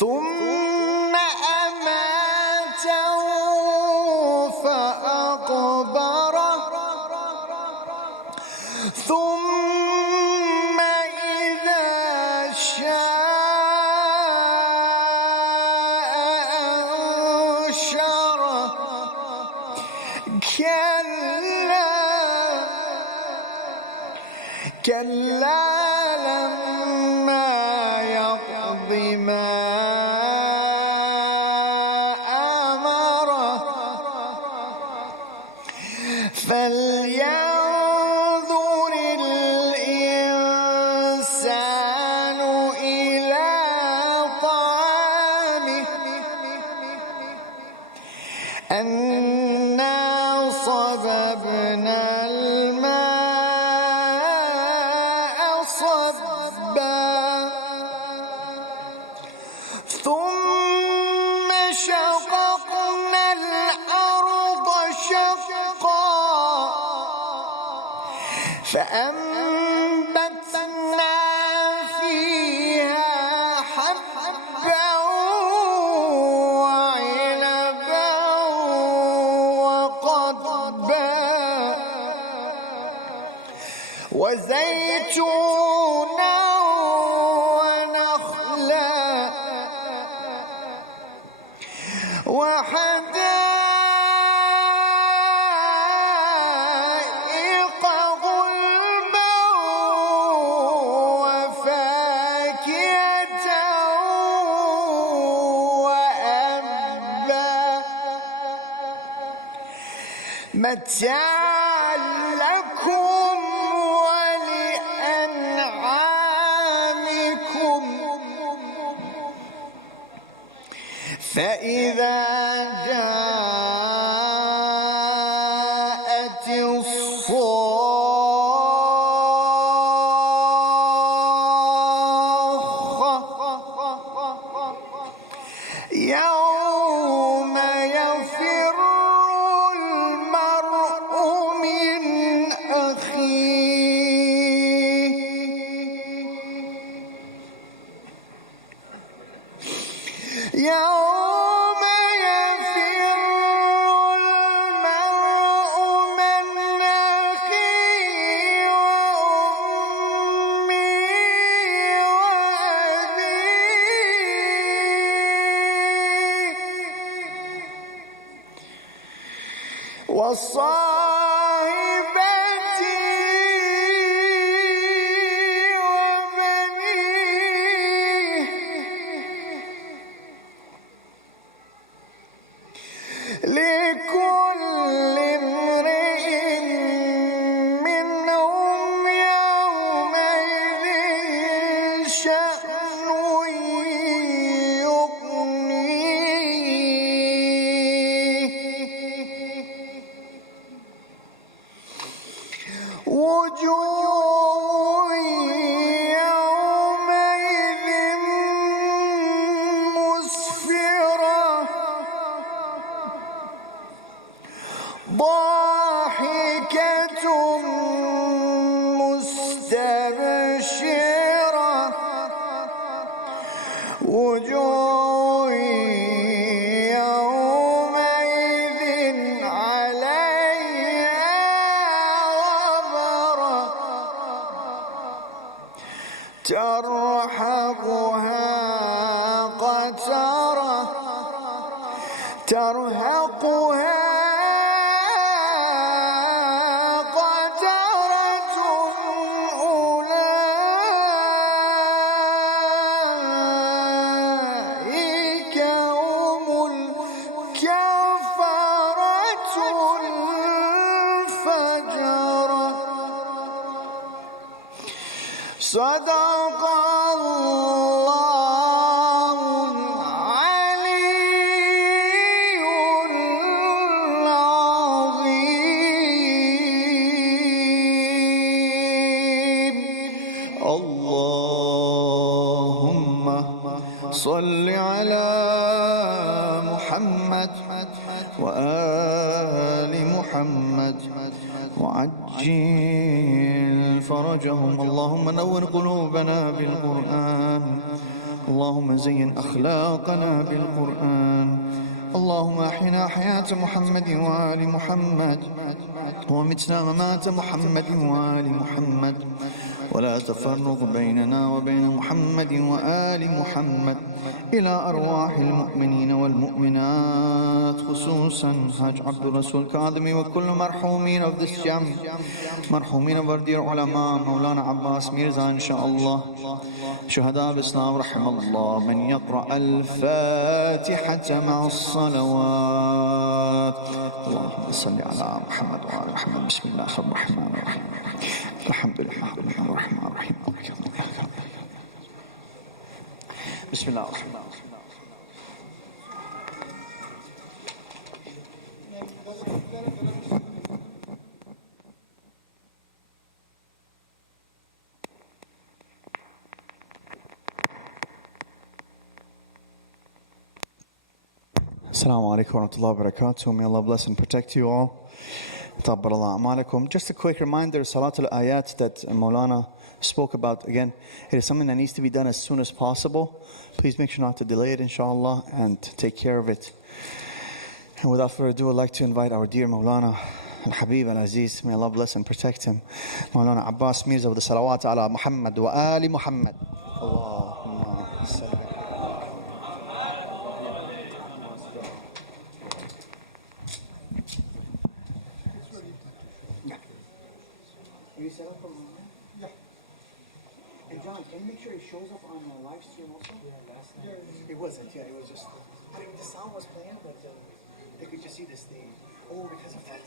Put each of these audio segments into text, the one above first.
ثم أماته فأقبره ثم إذا شاء أنشره كلا لما يقض ما أمره فلينظر الإنسان إلى طعامه أنا صببنا الماء صبا ثم شققنا الأرض شقا فأنبتنا فيها حبا وعنبا وقضبا وزيتونا ونخلا وحدائق غلبا وفاكهة وأبا متاعا لكم ولأنعامكم فإذا جاءت الصاخة يوم يفر المرء من أخيه يوم يفر المرء من أخيه وأمه وأبيه وصاحبته وبنيه لكل امرئ منهم يومئذ شأن يغنيه وجوه يومئذ مسفرة ضاحكة مستبشرة وجوه يومئذ عليها غبرة ترهقها قترة أولئك هم الكفرة الفجرة صدق الله العلي العظيم اللهم صل على محمد وآل محمد وعجل فرجهم اللهم نور قلوبنا بالقرآن اللهم زين أخلاقنا بالقرآن. اللهم أحينا حياة محمد وآل محمد، ومتنا ممات محمد وآل محمد، ولا تفرق بيننا وبين محمد وآل محمد، إلى أرواح المؤمنين والمؤمنات، خصوصا Hajj Abdul Rasul Kadmi وكل مرحومين of this jam, مرحومين of our dear ulama, Moulana Abbas Mirza inshallah, شهداء الإسلام رحم الله. من يقرأ الفاتحة مع الصلوات. اللهم صل على محمد وآل محمد. بسم الله الرحمن الرحيم. الحمد لله الرحمن الرحيم. بسم الله الرحمن الرحيم. Assalamu alaikum wa rahmatullahi wa barakatuh. May Allah bless and protect you all. Tabbalallah amalakum. Just a quick reminder, Salatul Ayat that Moulana spoke about, again, it is something that needs to be done as soon as possible. Please make sure not to delay it, inshallah, and take care of it. And without further ado, I'd like to invite our dear Moulana Al-Habib Al-Aziz, may Allah bless and protect him, Moulana Abbas Mirza, with the salawat ala Muhammad wa ali Muhammad. Allahumma salli. John, can you make sure it shows up on the live stream also? Yeah, last time. It wasn't, it was just, I mean, the sound was playing, but they could just see this thing. Oh, because of that.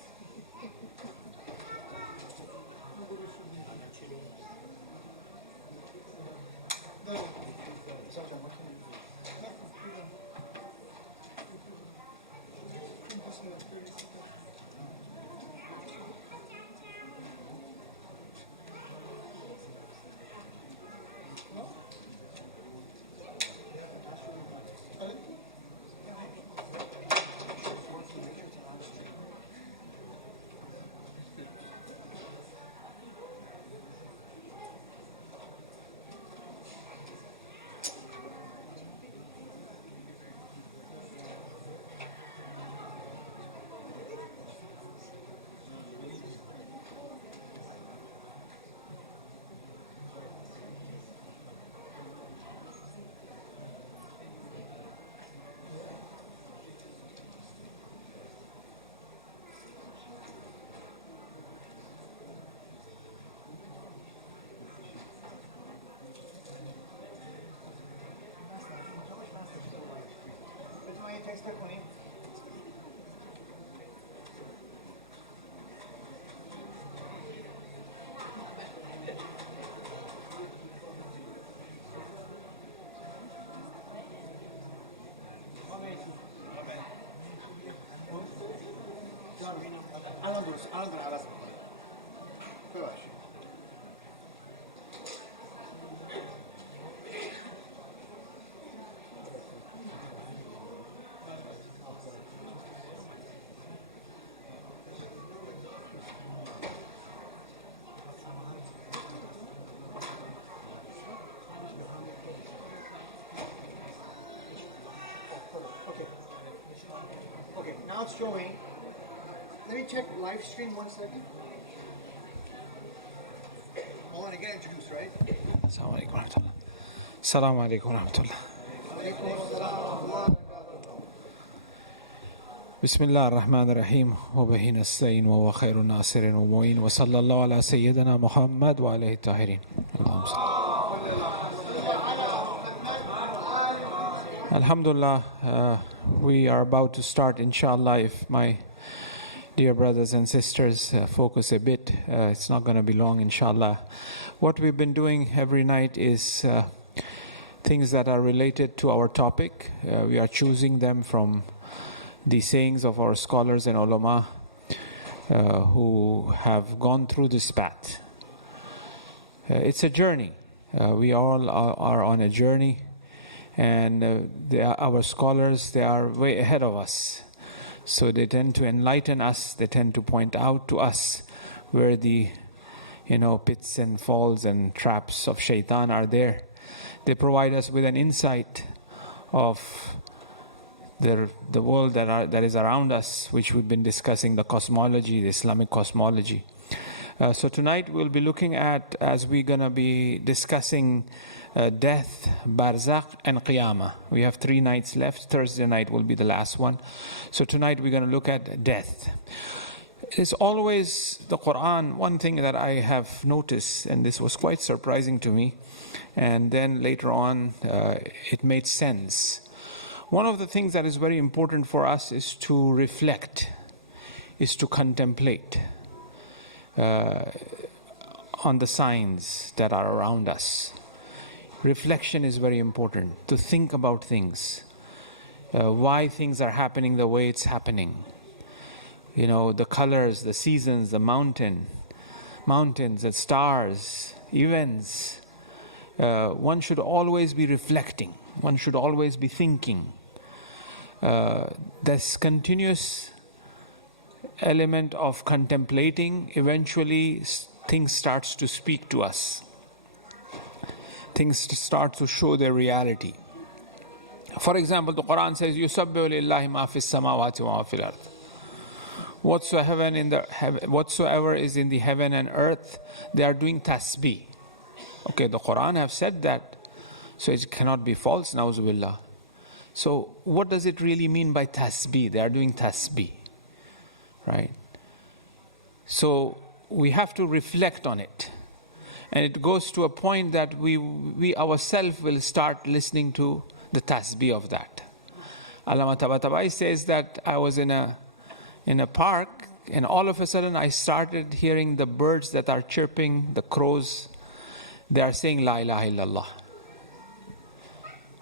Okay, now it's showing. Let me check live stream 1 second. Hold on, get introduced, right? Assalamu alaikum wa rahmatullah. Assalamu alaikum wa rahmatullah. Bismillah ar-Rahman ar-Rahim. Wa bihi nasta'in wa huwa khairun nasirin wa mu'in. Wa sallallahu ala sayyidina Muhammad wa alayhi tahirin. Allahumma salli. Alhamdulillah, we are about to start, inshallah, if my dear brothers and sisters focus a bit. It's not going to be long, inshallah. What we've been doing every night is things that are related to our topic. We are choosing them from the sayings of our scholars and ulama who have gone through this path. It's a journey. We all are on a journey. And our scholars, they are way ahead of us. So they tend to enlighten us, they tend to point out to us where the pits and falls and traps of shaitan are there. They provide us with an insight of the world that is around us, which we've been discussing, the cosmology, the Islamic cosmology. So tonight we'll be looking at, as we're going to be discussing death, barzakh, and qiyamah. We have 3 nights left. Thursday night will be the last one. So tonight we're going to look at death. It's always the Quran. One thing that I have noticed, and this was quite surprising to me, and then later on it made sense. One of the things that is very important for us is to reflect, is to contemplate on the signs that are around us. Reflection is very important, to think about things, why things are happening the way it's happening. You know, the colors, the seasons, the mountains, the stars, events. One should always be reflecting. One should always be thinking. This continuous element of contemplating, eventually things starts to speak to us. Things start to show their reality. For example, the Quran says, يُسَبِّحُ لِلَّهِ مَا فِي السَّمَاوَاتِ وَمَا فِي الْأَرْضِ. Whatsoever is in the heaven and earth, they are doing tasbih. Okay, the Quran have said that, so it cannot be false, na'uzubillah. So what does it really mean by tasbih? They are doing tasbih, right? So we have to reflect on it. And it goes to a point that we ourselves will start listening to the tasbih of that. Allama Tabatabai says that I was in a park, and all of a sudden I started hearing the birds that are chirping, the crows. They are saying La ilaha illallah.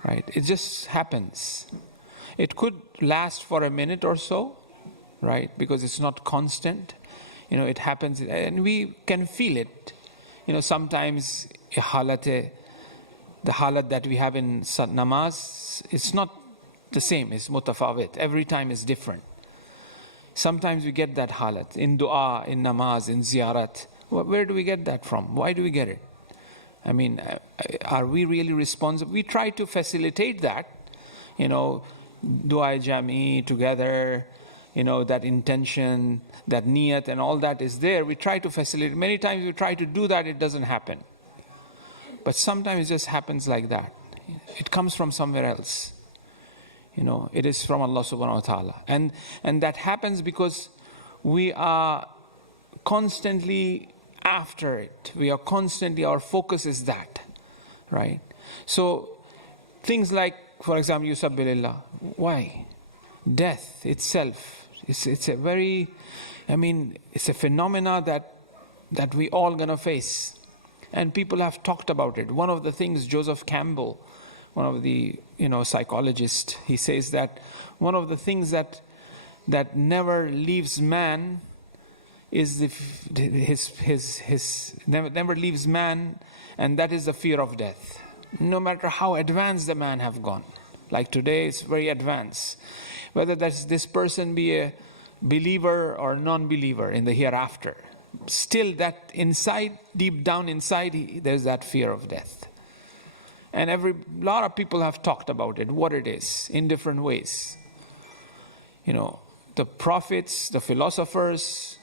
Right? It just happens. It could last for a minute or so, right? Because it's not constant. You know, it happens, and we can feel it. You know, sometimes the halat that we have in namaz, it's not the same. It's mutafawit. Every time is different. Sometimes we get that halat in dua, in namaz, in ziyarat. Where do we get that from? Why do we get it? I mean, are we really responsible? We try to facilitate that, you know, dua jami together, you know, that intention, that niyat and all that is there. We try to facilitate. Many times we try to do that, it doesn't happen. But sometimes it just happens like that. It comes from somewhere else. You know, it is from Allah subhanahu wa ta'ala. And that happens because we are constantly after it. We are constantly, our focus is that, right? So things like, for example, Yusabbilillah. Why? Death itself. It's a very, I mean, it's a phenomena that we all gonna face. And people have talked about it. One of the things, Joseph Campbell, one of the, you know, psychologists, he says that one of the things that never leaves man is never leaves man, and that is the fear of death. No matter how advanced the man have gone, like today it's very advanced, whether this person be a believer or non-believer in the hereafter, still that inside, deep down inside, there's that fear of death. And lot of people have talked about it, what it is, in different ways. You know, the prophets, the philosophers,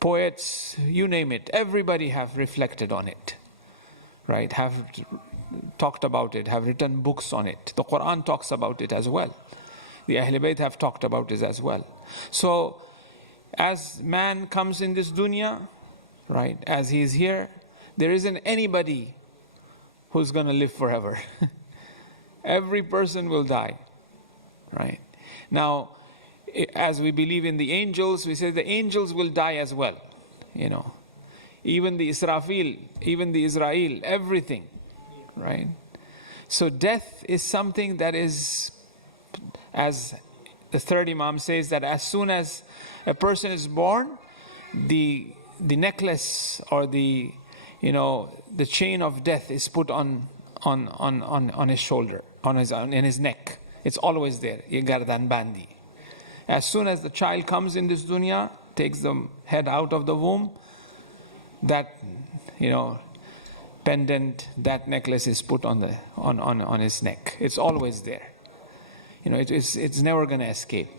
poets, you name it, everybody have reflected on it, right? Have talked about it, have written books on it. The Quran talks about it as well. The Ahl Bayt have talked about it as well. So, as man comes in this dunya, right, as he is here, there isn't anybody who's going to live forever. Every person will die, right? Now, as we believe in the angels, we say the angels will die as well, you know. Even the Israfil, even the Israel, everything, right? So death is something that is, as the third Imam says, that as soon as a person is born, the necklace or the chain of death is put on his shoulder, in his neck. It's always there. Ye gardan bandi. As soon as the child comes in this dunya, takes the head out of the womb, that, pendant, that necklace is put on his neck. It's always there. It's never going to escape.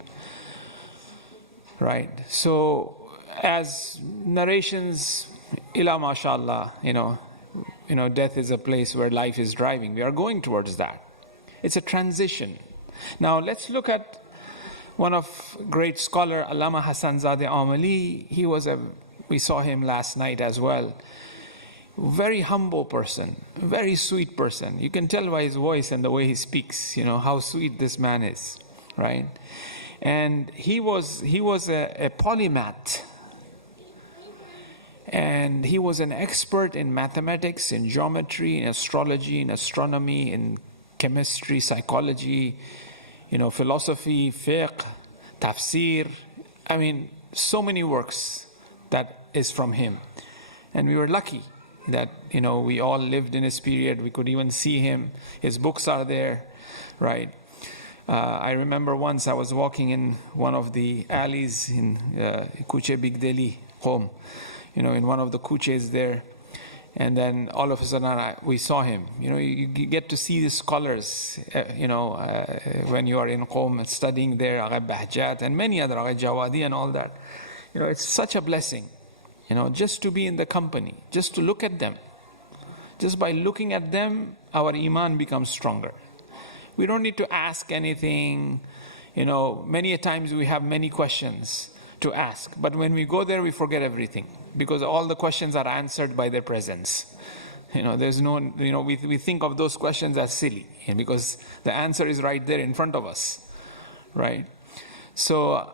Right? So, as narrations, ila mashallah, death is a place where life is driving. We are going towards that. It's a transition. Now, let's look at one of great scholar, Allama Hasanzadeh Amali. We saw him last night as well. Very humble person, very sweet person. You can tell by his voice and the way he speaks, how sweet this man is, right? And he was a polymath. And he was an expert in mathematics, in geometry, in astrology, in astronomy, in chemistry, psychology, philosophy, fiqh, tafsir. I mean, so many works that is from him. And we were lucky that, we all lived in his period. We could even see him. His books are there, right? I remember once I was walking in one of the alleys in Kuche Big Delhi, Qom, in one of the kuches there. And then all of a sudden we saw him. You get to see the scholars, when you are in Qom studying there, Agha Bahjat and many other, Agha Jawadi and all that. It's such a blessing, just to be in the company, just to look at them. Just by looking at them, our iman becomes stronger. We don't need to ask anything. Many a times we have many questions to ask. But when we go there, we forget everything. Because all the questions are answered by their presence. There's no, we think of those questions as silly. Because the answer is right there in front of us. Right? So,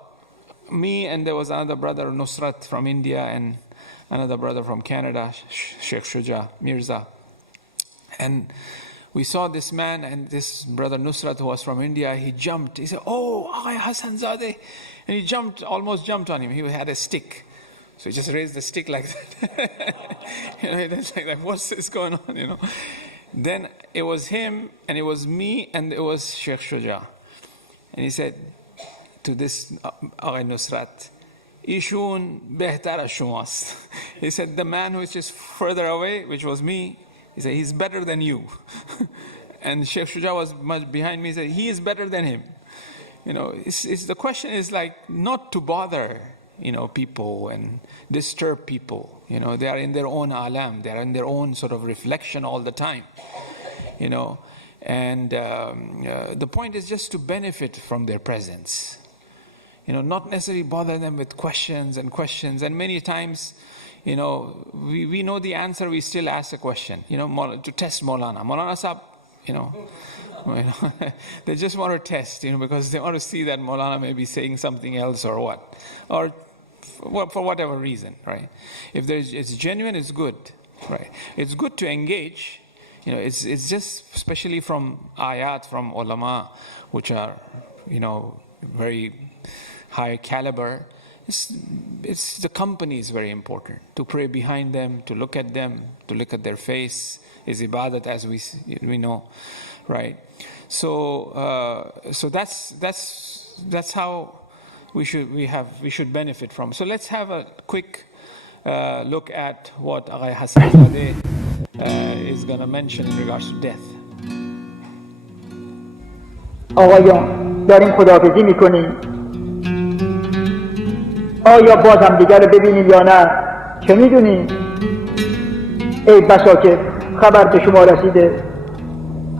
me and there was another brother, Nusrat from India, and another brother from Canada, Sheikh Shuja Mirza. And we saw this man, and this brother Nusrat, who was from India, he jumped. He said, "Oh, Agha Hasanzadeh." And he almost jumped on him. He had a stick. So he just raised the stick like that. It's like, what's this going on, Then it was him, and it was me, and it was Sheikh Shuja. And he said to this Agha Nusrat, "Ishun behtar shumast." He said, the man who is just further away, which was me, he said, he's better than you. And Sheikh Shuja was much behind me. He said, he is better than him. The question is like not to bother, people and disturb people. They are in their own alam. They are in their own sort of reflection all the time. And the point is just to benefit from their presence. Not necessarily bother them with questions. And many times, we know the answer, we still ask a question, to test Moulana Saba, they just want to test, because they want to see that Moulana may be saying something else or what. Or for whatever reason, right? If it's genuine, it's good, right? It's good to engage. It's just, especially from ayat, from ulama, which are, very high caliber. It's the company is very important. To pray behind them, to look at them, to look at their face is ibadat, as we know, right? So that's how we should benefit from. So let's have a quick look at what Agha Hasanzadeh is going to mention in regards to death. آقایان داریم خداحافظی میکنیم. آیا باز هم دیگر رو ببینیم یا نه؟ چه میدونیم؟ ای بسا که خبر به شما رسیده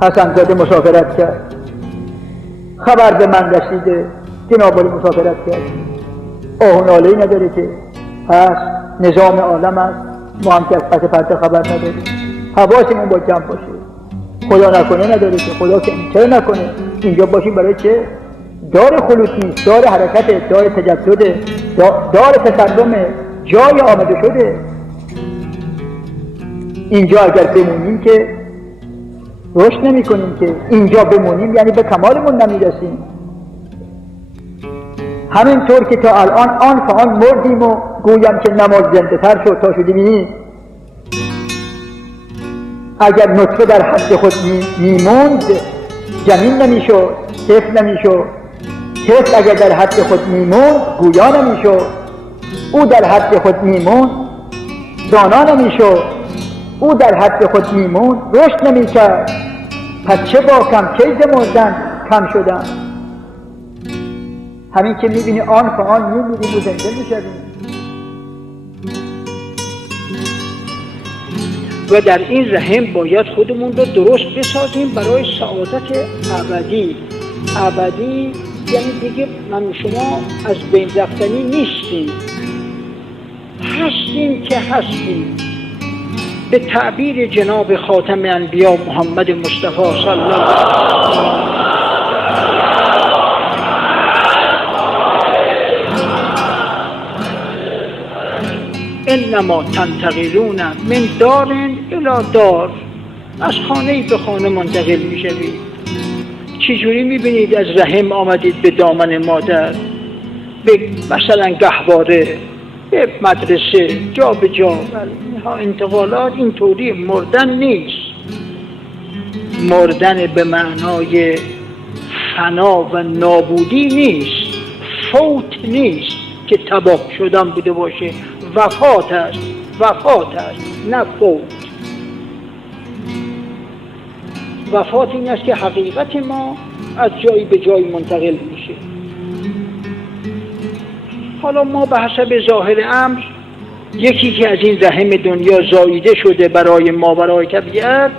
حسنزاده مسافرت کرد، خبر به من رسیده جناب عالی مسافرت کرد. آه و ناله‌ای نداره که پس نظام عالم است، ما هم که از پس پرده خبر نداریم. حواسمون با جمع باشه. خدا نکنه نداره که، خدا که چرا نکنه اینجا باشیم. برای چه؟ دار خلوت نیست، دار حرکت، دار تجدد، دار تسلم، جای آمده شده. اینجا اگر بمونیم که رشد نمی کنیم، که اینجا بمونیم یعنی به کمالمون نمیرسیم. همینطور که تا الان آن فعان مردیم و گویم که نماز زنده تر شد تا شدیم این. اگر نطفه در حد خود میموند جنین نمیشد، طفل نمیشد. طفل اگر در حد خود میموند گویا نمیشد. او در حد خود میموند دانا نمیشد. او در حد خود میموند رشد نمیکرد. پس چه باکم کی ز مردن کم شدم. همین که میبینی آن فعال میمیریم و زنده میشویم. و در این رحم باید خودمون رو درست بسازیم برای سعادت ابدی. ابدی یعنی دیگه من شما از بین رفتنی نیستیم، هستیم که هستیم. به تعبیر جناب خاتم انبیا محمد مصطفی صلی الله علیه و انما تنتقلون من دار الی دار. از خانه‌ای به خانه منتقل میشوید. چجوری میبینید از رحم آمدید به دامن مادر، به مثلا گهواره، به مدرسه، جا به جا. اینها انتقالات اینطوری. مردن نیست. مردن به معنای فنا و نابودی نیست. فوت نیست که تباه شدن بوده باشه. وفات است. وفات است نه فوت. وفات این است که حقیقت ما از جایی به جایی منتقل میشه. حالا ما به حسب ظاهر امر یکی که از این رحم دنیا زاییده شده برای ما، برای طبیعت،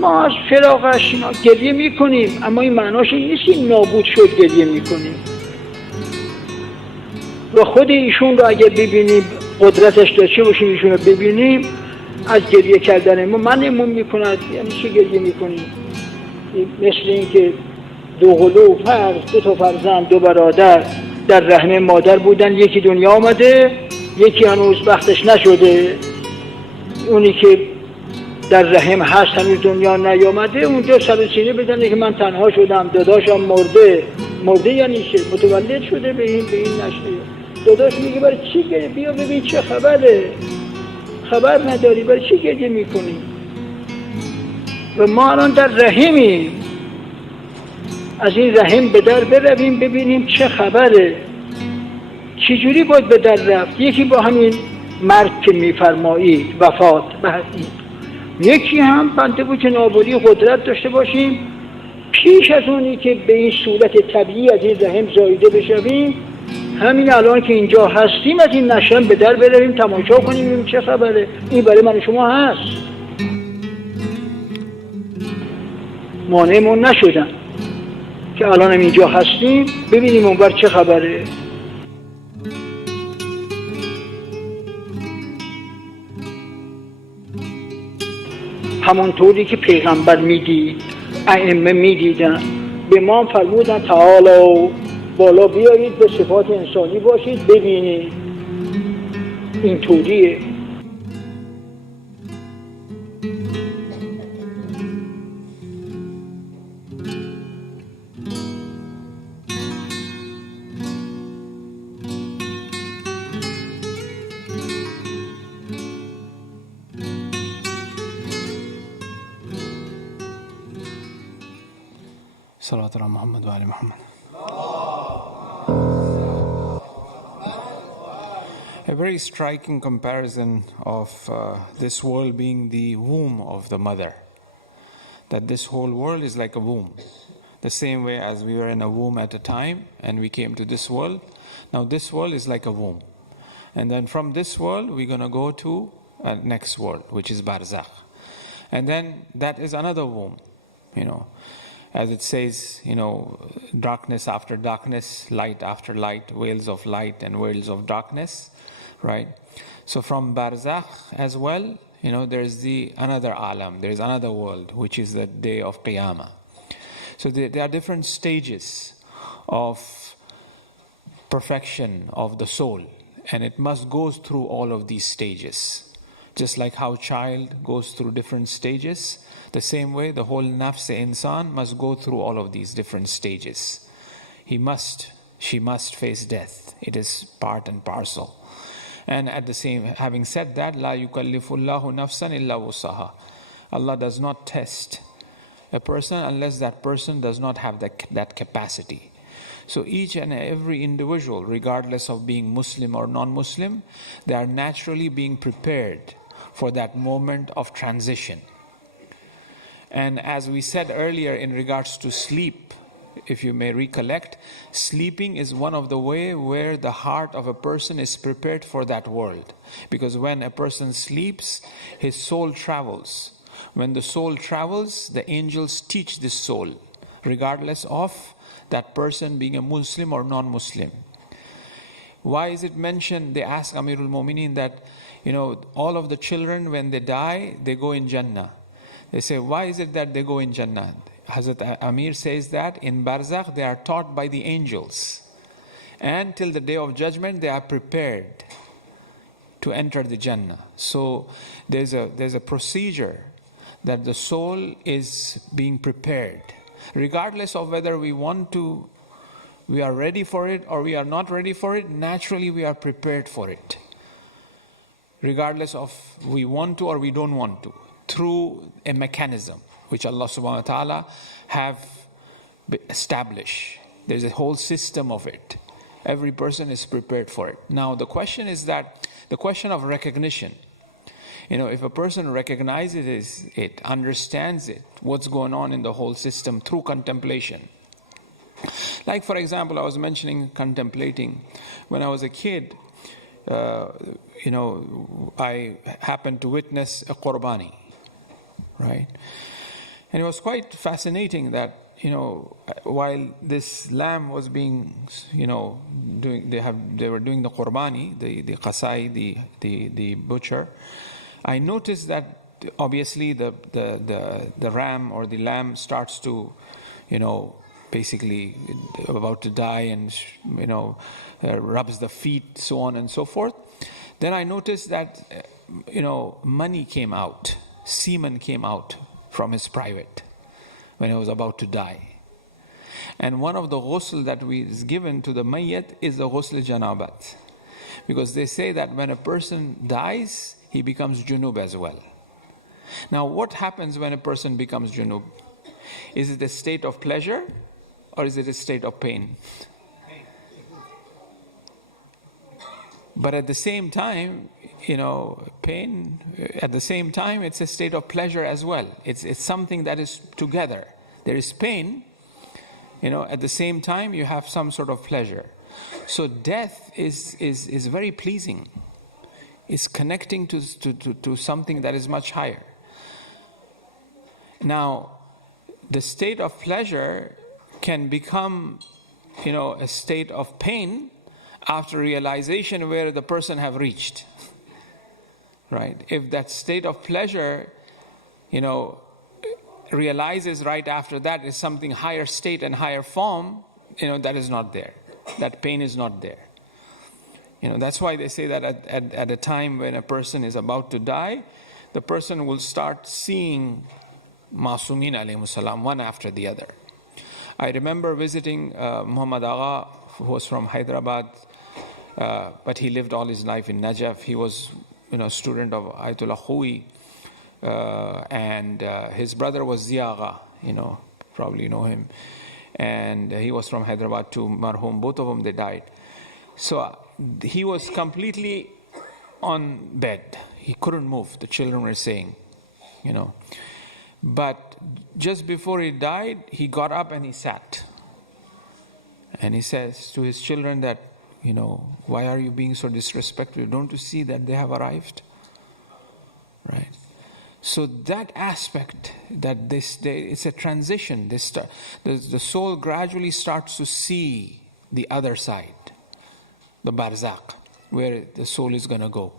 ما از فراغش گریه میکنیم، اما این معناش این نیست این نابود شد گریه میکنیم. و خود ایشون رو اگه ببینیم قدرتش داشته باشیم ایشون رو ببینیم، از گریه کردن ما منمون میکند. یعنی چی گریه میکنیم؟ مثل این که دو قلو فرز، دو تا فرزند، دو برادر در رحم مادر بودن، یکی دنیا آمده، یکی هنوز بختش نشده. اونی که در رحم هست هنوز دنیا نیامده، اونجا سر سینه بزنه که من تنها شدم، داداشم مرده. مرده یعنی چه؟ متولد شده به این نشه. داداش میگه برای چی گریه؟ بیا ببین چه خبره. خبر نداری برای چی گریه میکنی؟ و ما الان در رحمیم. از این رحم به در برویم ببینیم چه خبره. چجوری باید به در رفت؟ یکی با همین مرگ که میفرمایید، وفات بحثید. یکی هم بنده بود که نابودی قدرت داشته باشیم، پیش از اونی که به این صورت طبیعی از این رحم زاییده بشویم، همین الان که اینجا هستیم از این نشم به در برویم تماشا کنیم ببینیم چه خبره. این برای من شما هست. مانعمون نشدن که الان هم اینجا هستیم ببینیم اونور چه خبره. همونطوری که پیغمبر میدید، ائمه میدیدن، به ما فرمودن تعالوا، بالا بیایید به صفات انسانی باشید ببینید. اینطوریه. صلوات علی محمد و آل محمد. A very striking comparison of this world being the womb of the mother. That this whole world is like a womb. The same way as we were in a womb at a time and we came to this world. Now this world is like a womb. And then from this world we're going to go to a next world, which is Barzakh. And then that is another womb, As it says, darkness after darkness, light after light, veils of light and veils of darkness, right? So from Barzakh as well, there's another alam, there's another world, which is the day of Qiyamah. So there are different stages of perfection of the soul, and it must go through all of these stages. Just like how child goes through different stages, the same way the whole nafs-e-insan must go through all of these different stages. She must face death. It is part and parcel. And at the same, having said that, la yukallifullahu nafsan illa wusaha. Allah does not test a person unless that person does not have that capacity. So each and every individual, regardless of being Muslim or non-Muslim, they are naturally being prepared for that moment of transition. And as we said earlier in regards to sleep, if you may recollect, sleeping is one of the way where the heart of a person is prepared for that world. Because when a person sleeps, his soul travels. When the soul travels, the angels teach this soul, regardless of that person being a Muslim or non-Muslim. Why is it mentioned? They ask Amirul Mu'mineen that, all of the children, when they die, they go in Jannah. They say, why is it that they go in Jannah? Hazrat Amir says that in Barzakh they are taught by the angels. And till the day of judgment they are prepared to enter the Jannah. So there's a procedure that the soul is being prepared. Regardless of whether we are ready for it or we are not ready for it, naturally we are prepared for it. Regardless of we want to or we don't want to. Through a mechanism which Allah subhanahu wa ta'ala have established. There's a whole system of it. Every person is prepared for it. Now the question is that, the question of recognition. If a person recognizes it, understands it, what's going on in the whole system through contemplation. Like for example, I was mentioning contemplating. When I was a kid, I happened to witness a qurbani, right? And it was quite fascinating that, while this lamb was being, they were doing the qurbani, the qasai, the butcher, I noticed that obviously the ram or the lamb starts to, basically about to die and, rubs the feet, so on and so forth. Then I noticed that, money came out, semen came out from his private when he was about to die. And one of the ghusl that is given to the mayyat is the ghusl janabat. Because they say that when a person dies, he becomes junub as well. Now what happens when a person becomes junub? Is it a state of pleasure or is it a state of pain? But at the same time, pain, at the same time, it's a state of pleasure as well. It's something that is together. There is pain, at the same time, you have some sort of pleasure. So death is very pleasing. It's connecting to something that is much higher. Now, the state of pleasure can become, a state of pain after realization where the person have reached, right? If that state of pleasure, realizes right after that is something higher state and higher form, that is not there. That pain is not there. That's why they say that at a time when a person is about to die, the person will start seeing Masumin alayhi salam one after the other. I remember visiting Muhammad Agha, who was from Hyderabad, but he lived all his life in Najaf. He was, student of Ayatollah Khui, and his brother was Zia Agha, probably know him. And he was from Hyderabad to Marhum. Both of them, they died. So he was completely on bed. He couldn't move, the children were saying, But just before he died, he got up and he sat. And he says to his children that, why are you being so disrespectful? Don't you see that they have arrived? Right? So that aspect, that it's a transition. The soul gradually starts to see the other side, the barzakh, where the soul is going to go.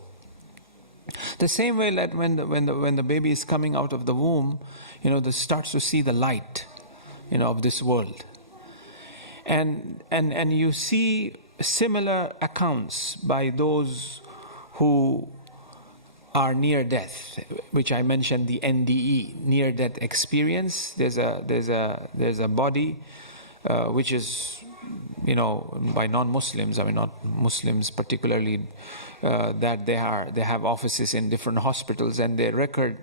The same way that when the baby is coming out of the womb, starts to see the light, of this world. And you see similar accounts by those who are near death, which I mentioned, the NDE, near death experience. There's a body which is, by non-Muslims, not Muslims particularly, that they have offices in different hospitals and they record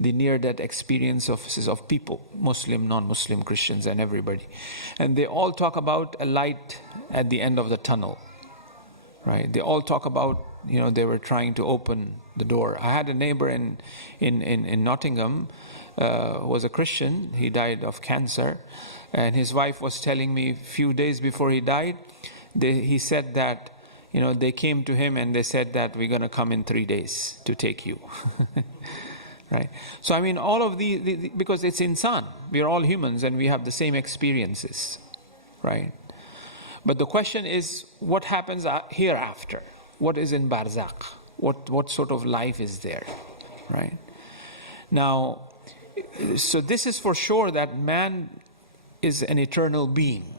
the near-death experience of people, Muslim, non-Muslim, Christians, and everybody. And they all talk about a light at the end of the tunnel, right? They all talk about, they were trying to open the door. I had a neighbor in Nottingham who was a Christian. He died of cancer. And his wife was telling me a few days before he died, he said that, they came to him and they said that we're going to come in 3 days to take you. Right? So, all of these, because it's insan. We are all humans and we have the same experiences. Right? But the question is, what happens hereafter? What is in barzakh? What sort of life is there? Right? Now, so this is for sure that man is an eternal being.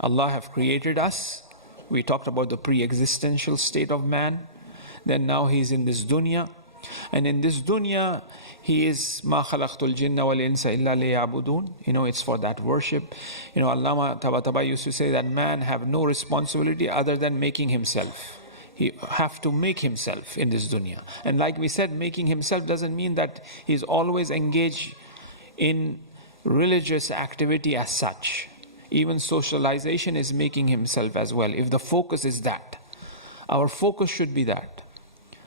Allah have created us. We talked about the pre-existential state of man. Then now he's in this dunya. And in this dunya, he is مَا خَلَقْتُ الْجِنَّ وَالْإِنسَ إِلَّا لِيَعْبُدُونَ. It's for that worship. Allama Tabatabai used to say that man have no responsibility other than making himself. He have to make himself in this dunya. And like we said, making himself doesn't mean that he's always engaged in religious activity as such. Even socialization is making himself as well. If the focus is that, our focus should be that.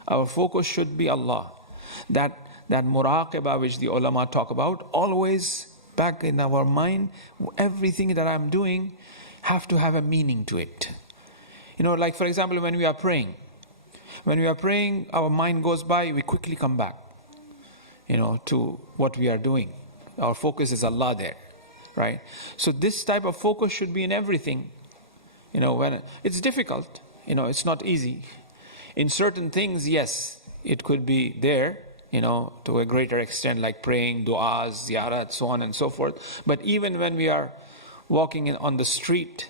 Our focus should be Allah. That muraqabah which the ulama talk about, always back in our mind, everything that I'm doing have to have a meaning to it. Like for example, when we are praying, our mind goes by, we quickly come back, to what we are doing. Our focus is Allah there, right? So this type of focus should be in everything. When it's difficult, it's not easy. In certain things, yes, it could be there, to a greater extent, like praying, du'as, ziyarat, so on and so forth. But even when we are walking on the street,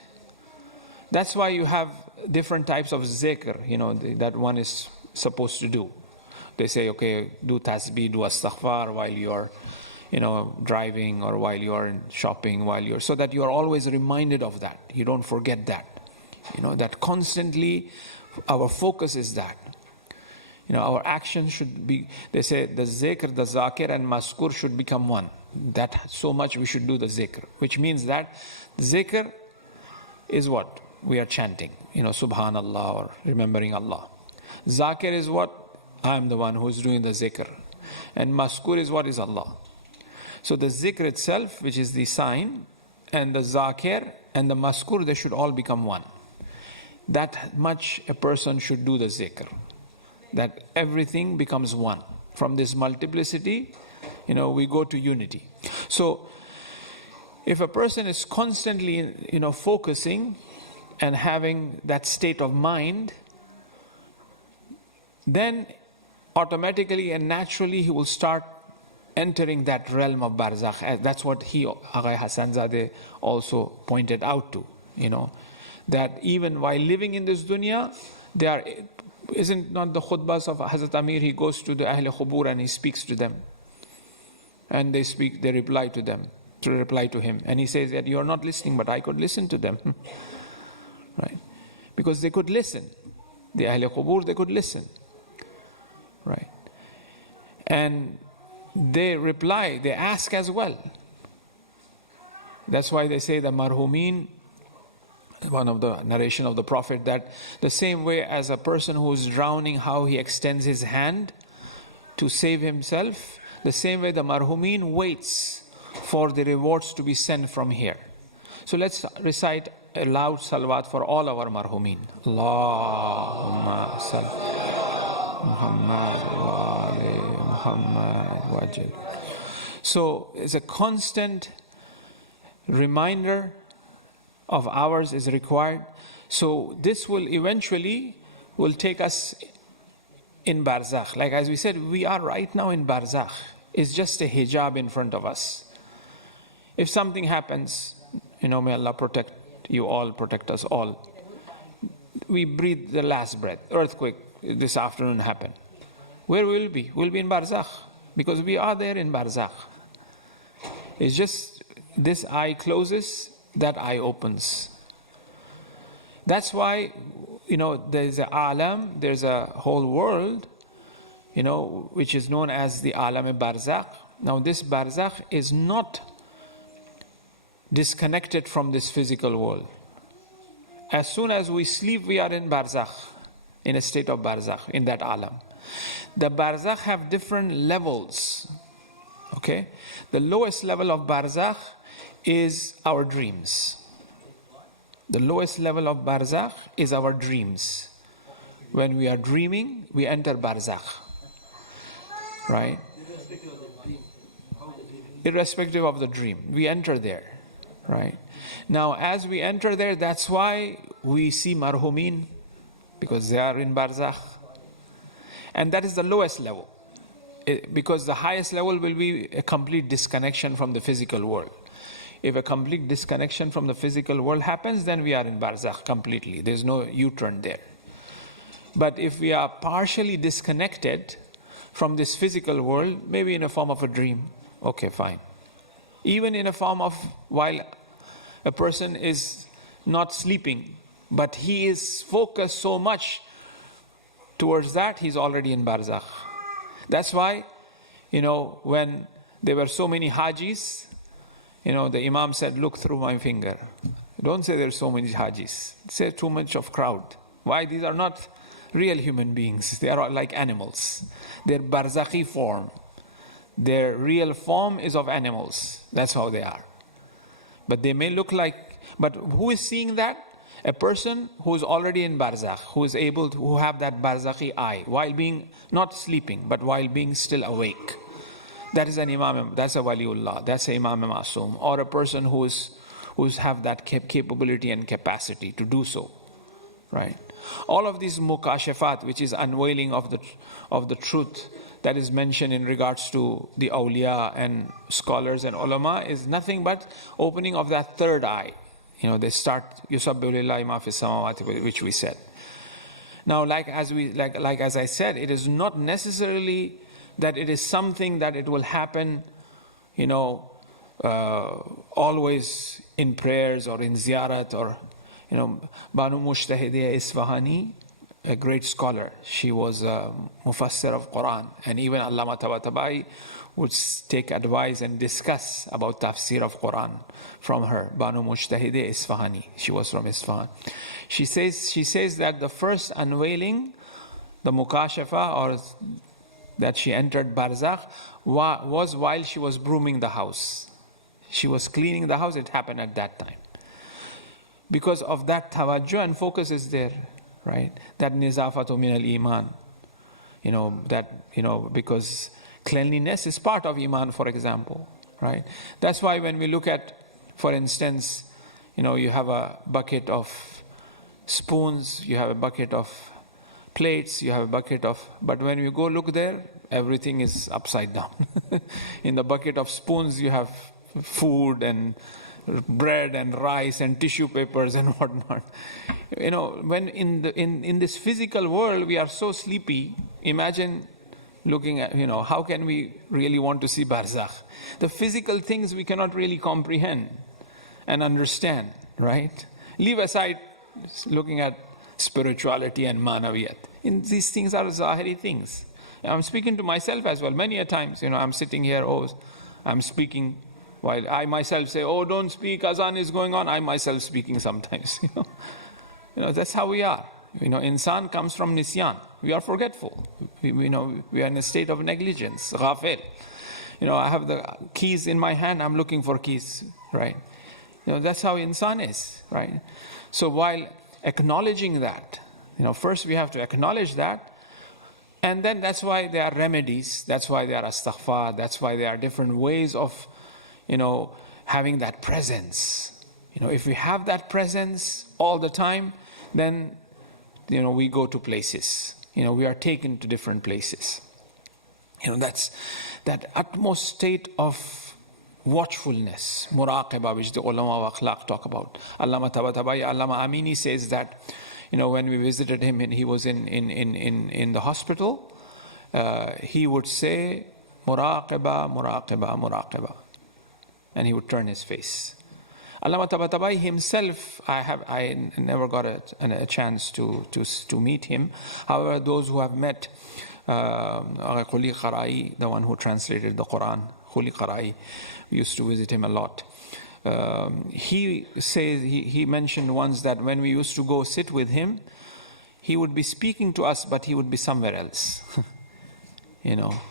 that's why you have different types of zikr, that one is supposed to do. They say, okay, do tasbih, do astaghfar while you're, driving, or while you're shopping, so that you are always reminded of that. You don't forget that. That constantly our focus is that. Our action should be, they say the zikr, the zakir and maskur should become one. That so much we should do the zikr, which means that zikr is what? We are chanting, subhanallah, or remembering Allah. Zakir is what? I am the one who is doing the zikr. And maskur is what? Is Allah. So the zikr itself, which is the sign, and the zakir and the maskur, they should all become one. That much a person should do the zikr. That everything becomes one. From this multiplicity, we go to unity. So if a person is constantly, focusing and having that state of mind, then automatically and naturally he will start entering that realm of barzakh. That's what Agha Hassanzadeh also pointed out to, that even while living in this dunya, isn't not the khutbahs of Hazrat Amir, he goes to the Ahl Khubur and he speaks to them. And they reply to him. And he says that you are not listening, but I could listen to them. Right? Because they could listen. The Ahl Khubur, they could listen. Right? And they reply, they ask as well. That's why they say the marhumin, one of the narration of the Prophet, that the same way as a person who is drowning, how he extends his hand to save himself, the same way the marhumin waits for the rewards to be sent from here. So let's recite a loud salawat for all our marhumin. Allahumma salli Muhammad wa ali Muhammad wajil. So it's a constant reminder of ours is required. So this will eventually take us in barzakh. Like as we said, we are right now in barzakh. It's just a hijab in front of us. If something happens, may Allah protect you all, protect us all. We breathe the last breath. Earthquake this afternoon happened. Where will we be? We'll be in barzakh, because we are there in barzakh. It's just this eye closes, that eye opens. That's why, there's a alam, there's a whole world, which is known as the alam-e-barzakh. Now this barzakh is not disconnected from this physical world. As soon as we sleep, we are in barzakh, in a state of barzakh, in that alam. The barzakh have different levels. Okay? The lowest level of barzakh is our dreams. The lowest level of barzakh is our dreams. When we are dreaming, we enter barzakh. Right? Irrespective of the dream, we enter there. Right? Now, as we enter there, that's why we see marhumin, because they are in barzakh. And that is the lowest level. Because the highest level will be a complete disconnection from the physical world. If a complete disconnection from the physical world happens, then we are in barzakh completely. There's no U-turn there. But if we are partially disconnected from this physical world, maybe in a form of a dream, okay, fine. Even in a form of while a person is not sleeping, but he is focused so much towards that, he's already in barzakh. That's why, when there were so many hajis, the Imam said, look through my finger. Don't say there's so many hajis. Say too much of crowd. Why? These are not real human beings. They are like animals. Their barzakhi form. Their real form is of animals. That's how they are. But they may look like, but who is seeing that? A person who is already in barzakh, who have that barzakhi eye, while being not sleeping, but while being still awake. That is an imam, that's a waliullah, that's an imam masum, or a person who's have that capability and capacity to do so, right? All of these mukashafat, which is unveiling of the truth that is mentioned in regards to the awliya and scholars and ulama, is nothing but opening of that third eye. They start yusabbihu lillahi ma fis samawati, which we said. Now, like as I said, it is not necessarily that it is something that it will happen, always in prayers or in ziyarat or, Banu Mushtahidiyya Isfahani, a great scholar. She was a mufassir of Quran, and even Allama Tabatabai would take advice and discuss about tafsir of Quran from her. Banu Mushtahidiyya Isfahani. She was from Isfahan. She says that the first unveiling, the mukashafa, or that she entered barzakh, was while she was brooming the house. She was cleaning the house. It happened at that time. Because of that tawajjuh and focus is there, right? That nizafatu min al-iman. Because cleanliness is part of iman, for example, right? That's why when we look at, for instance, you have a bucket of spoons, you have a bucket of plates, you have a bucket of, but when you go look there, everything is upside down. In the bucket of spoons, you have food and bread and rice and tissue papers and whatnot. When in this physical world we are so sleepy, imagine looking at, how can we really want to see barzakh? The physical things we cannot really comprehend and understand, right? Leave aside looking at spirituality and manaviyat. These things are zahiri things. I'm speaking to myself as well. Many a times, I'm sitting here, I'm speaking, while I myself say, don't speak, azan is going on. I myself speaking sometimes, that's how we are. Insan comes from nisyan. We are forgetful. We are in a state of negligence, ghafil. I have the keys in my hand, I'm looking for keys, right? That's how insan is, right? So while acknowledging that, first we have to acknowledge that, and then that's why there are remedies, that's why there are astaghfar, that's why there are different ways of, having that presence. If we have that presence all the time, then, we go to places. We are taken to different places. That's that utmost state of watchfulness, muraqabah, which the ulama of akhlaq talk about. Allama Tabatabai, Allama Amini says that, when we visited him and he was in the hospital, he would say, muraqabah, muraqabah, muraqabah. And he would turn his face. Allama Tabatabai himself, I never got a chance to meet him. However, those who have met Khuli Qarai, the one who translated the Quran, Khuli Qarai, we used to visit him a lot. He says, he mentioned once that when we used to go sit with him, he would be speaking to us, but he would be somewhere else.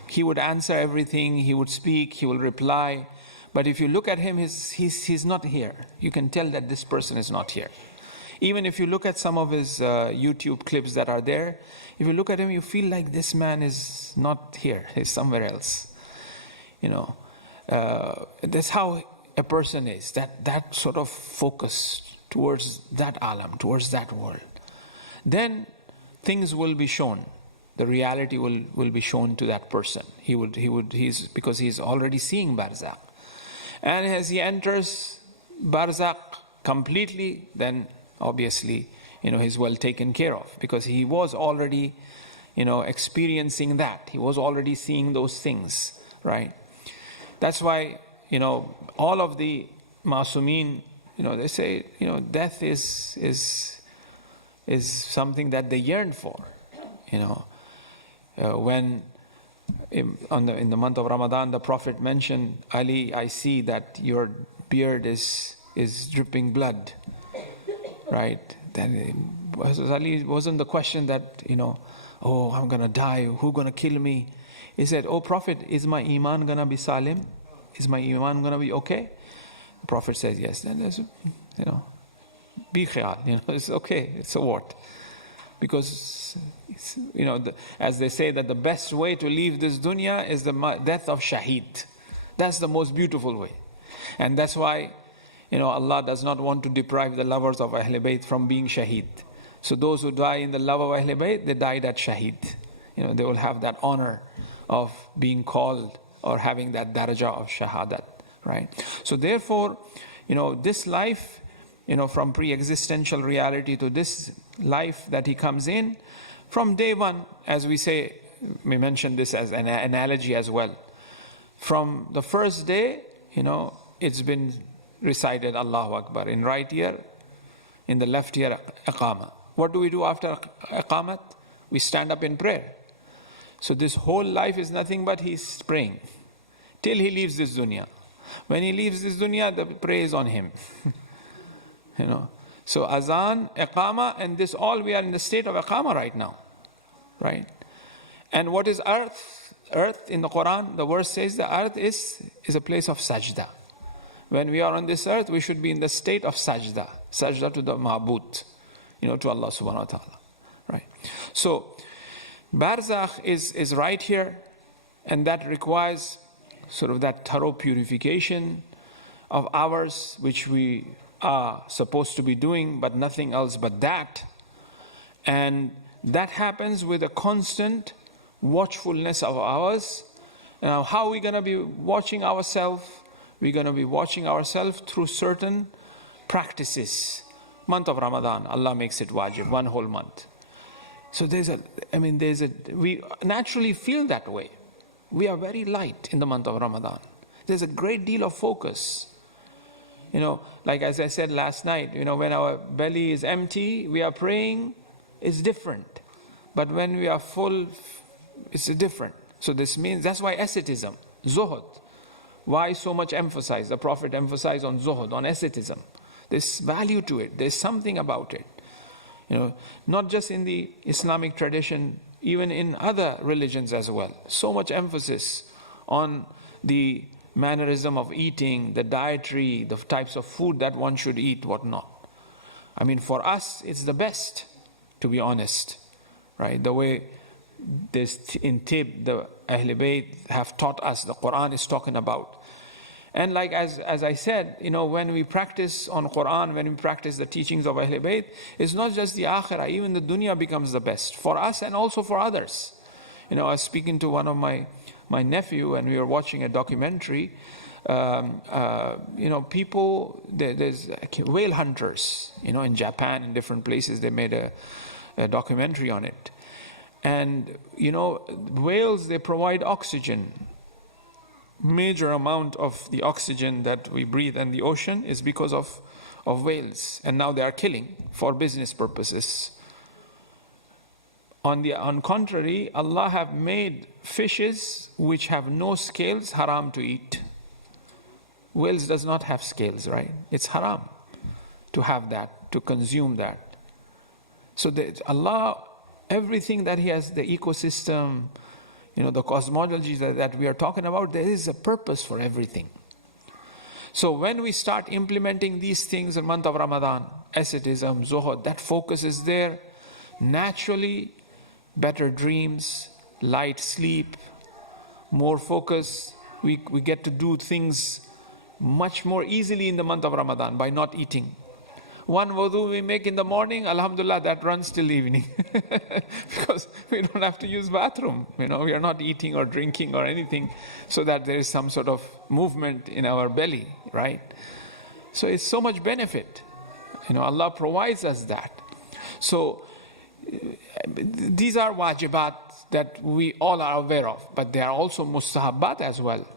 He would answer everything, he would speak, he will reply. But if you look at him, he's not here. You can tell that this person is not here. Even if you look at some of his YouTube clips that are there, if you look at him, you feel like this man is not here, he's somewhere else. That's how a person is, that sort of focus towards that alam, towards that world. Then things will be shown. The reality will be shown to that person. Because he's already seeing Barzakh. And as he enters Barzakh completely, then obviously, he's well taken care of, because he was already, experiencing that. He was already seeing those things, right? That's why, all of the Masumeen, they say, death is something that they yearn for, when in the month of Ramadan, the Prophet mentioned, Ali, I see that your beard is dripping blood, right? Then Ali wasn't the question that, oh, I'm going to die, who's going to kill me? He said, oh Prophet, is my iman going to be salim? Is my iman going to be okay? The Prophet says, yes. Then there's, be khayal, it's okay, it's a what? Because, as they say that the best way to leave this dunya is the death of shaheed. That's the most beautiful way. And that's why, Allah does not want to deprive the lovers of Ahl Bayt from being shaheed. So those who die in the love of Ahl Bayt, they died at shaheed. They will have that honor of being called or having that daraja of shahadat, right? So therefore, this life, from pre-existential reality to this life that he comes in, from day one, as we say, we mentioned this as an analogy as well. From the first day, it's been recited Allahu Akbar. In right ear, in the left ear, Iqamah. What do we do after Iqamat? We stand up in prayer. So this whole life is nothing but he's praying till he leaves this dunya. When he leaves this dunya, the prayer is on him. So azan, iqama, and this all, we are in the state of iqama right now, right? And what is earth? Earth in the Quran, the verse says the earth is a place of sajda. When we are on this earth, we should be in the state of sajda to the ma'bud, to Allah subhanahu wa ta'ala, right? So Barzakh is right here, and that requires sort of that thorough purification of ours, which we are supposed to be doing, but nothing else but that. And that happens with a constant watchfulness of ours. Now, how are we going to be watching ourselves? We're going to be watching ourselves through certain practices. Month of Ramadan, Allah makes it wajib, one whole month. So we naturally feel that way. We are very light in the month of Ramadan. There's a great deal of focus. Like as I said last night, when our belly is empty, we are praying, it's different. But when we are full, it's different. So this means, that's why asceticism, zuhud. Why so much emphasis? The Prophet emphasized on zuhud, on asceticism. There's value to it. There's something about it. Not just in the Islamic tradition, even in other religions as well. So much emphasis on the mannerism of eating, the dietary, the types of food that one should eat, what not. For us, it's the best, to be honest, right? The way this in Tib, the Ahl Bayt have taught us, the Quran is talking about. And like as I said, when we practice on Quran, when we practice the teachings of Ahl Bayt, it's not just the akhirah, even the dunya becomes the best for us and also for others. I was speaking to one of my nephew, and we were watching a documentary. People, there's whale hunters, in Japan, in different places, they made a documentary on it. And, whales, they provide oxygen. Major amount of the oxygen that we breathe in the ocean is because of whales. And now they are killing for business purposes. On contrary, Allah have made fishes which have no scales haram to eat. Whales does not have scales, right? It's haram to have that, to consume that. So Allah, everything that He has, the ecosystem, the cosmology that we are talking about, there is a purpose for everything. So when we start implementing these things in the month of Ramadan, asceticism, zuhud, that focus is there, naturally better dreams, light sleep, more focus. We get to do things much more easily in the month of Ramadan by not eating. One wudu we make in the morning, alhamdulillah, that runs till evening. Because we don't have to use bathroom. We are not eating or drinking or anything, so that there is some sort of movement in our belly, right? So it's so much benefit. Allah provides us that. So these are wajibat that we all are aware of, but there are also mustahabbat as well,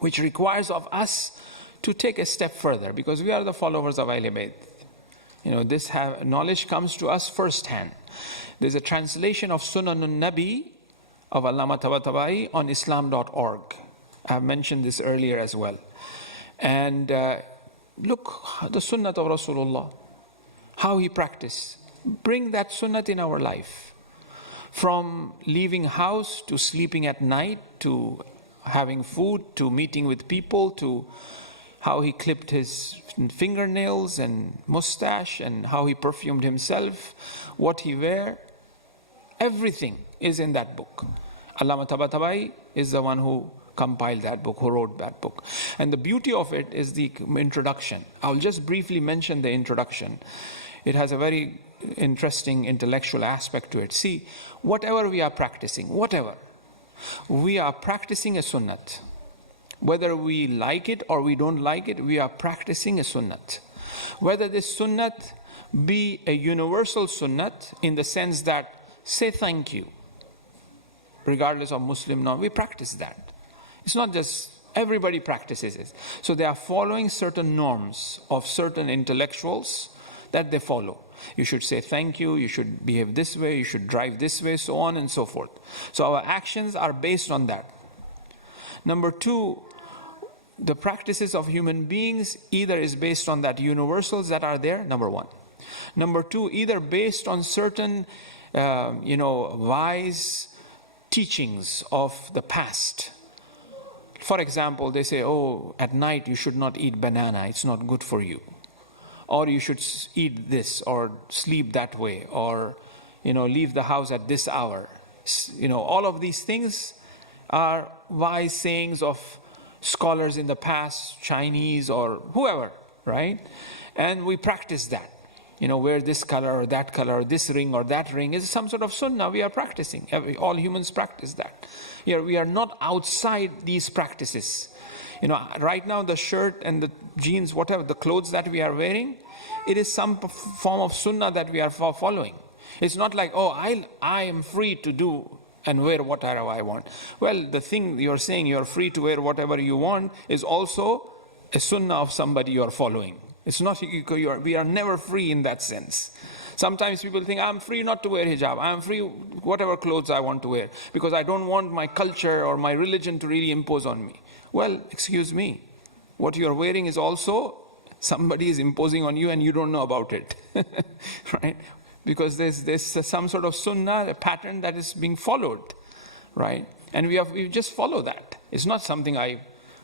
which requires of us to take a step further, because we are the followers of Ahl Bayt. This knowledge comes to us firsthand. There's a translation of Sunan al-Nabi of Allama Tabatabai on Islam.org. I have mentioned this earlier as well. And look, the Sunnat of Rasulullah, how he practiced. Bring that Sunnat in our life. From leaving house to sleeping at night, to having food, to meeting with people, to how he clipped his fingernails and mustache, and how he perfumed himself, what he wear. Everything is in that book. Allama Tabatabai is the one who compiled that book, who wrote that book. And the beauty of it is the introduction. I'll just briefly mention the introduction. It has a very interesting intellectual aspect to it. See, whatever we are practicing, we are practicing a sunnat. Whether we like it or we don't like it, we are practicing a sunnat. Whether this sunnat be a universal sunnat in the sense that say thank you, regardless of Muslim, no, we practice that. It's not just everybody practices it. So they are following certain norms of certain intellectuals that they follow. You should say thank you, you should behave this way, you should drive this way, so on and so forth. So our actions are based on that. Number two, the practices of human beings either is based on that universals that are there, number one. Number two, either based on certain, wise teachings of the past. For example, they say, at night you should not eat banana, it's not good for you. Or you should eat this, or sleep that way, or, leave the house at this hour. All of these things are wise sayings of scholars in the past, Chinese or whoever, right? And we practice that. Wear this color or that color, or this ring or that ring is some sort of sunnah we are practicing. All humans practice that. We are not outside these practices. Right now the shirt and the jeans, whatever, the clothes that we are wearing, it is some form of sunnah that we are following. It's not like, I am free to do and wear whatever I want. Well, the thing you're saying you're free to wear whatever you want is also a sunnah of somebody you're following. It's not, we are never free in that sense. Sometimes people think, I'm free not to wear hijab. I'm free whatever clothes I want to wear, because I don't want my culture or my religion to really impose on me. Well, excuse me. What you're wearing is also somebody is imposing on you and you don't know about it. Right? Because there's some sort of sunnah, a pattern that is being followed, right? And we just follow that. It's not something I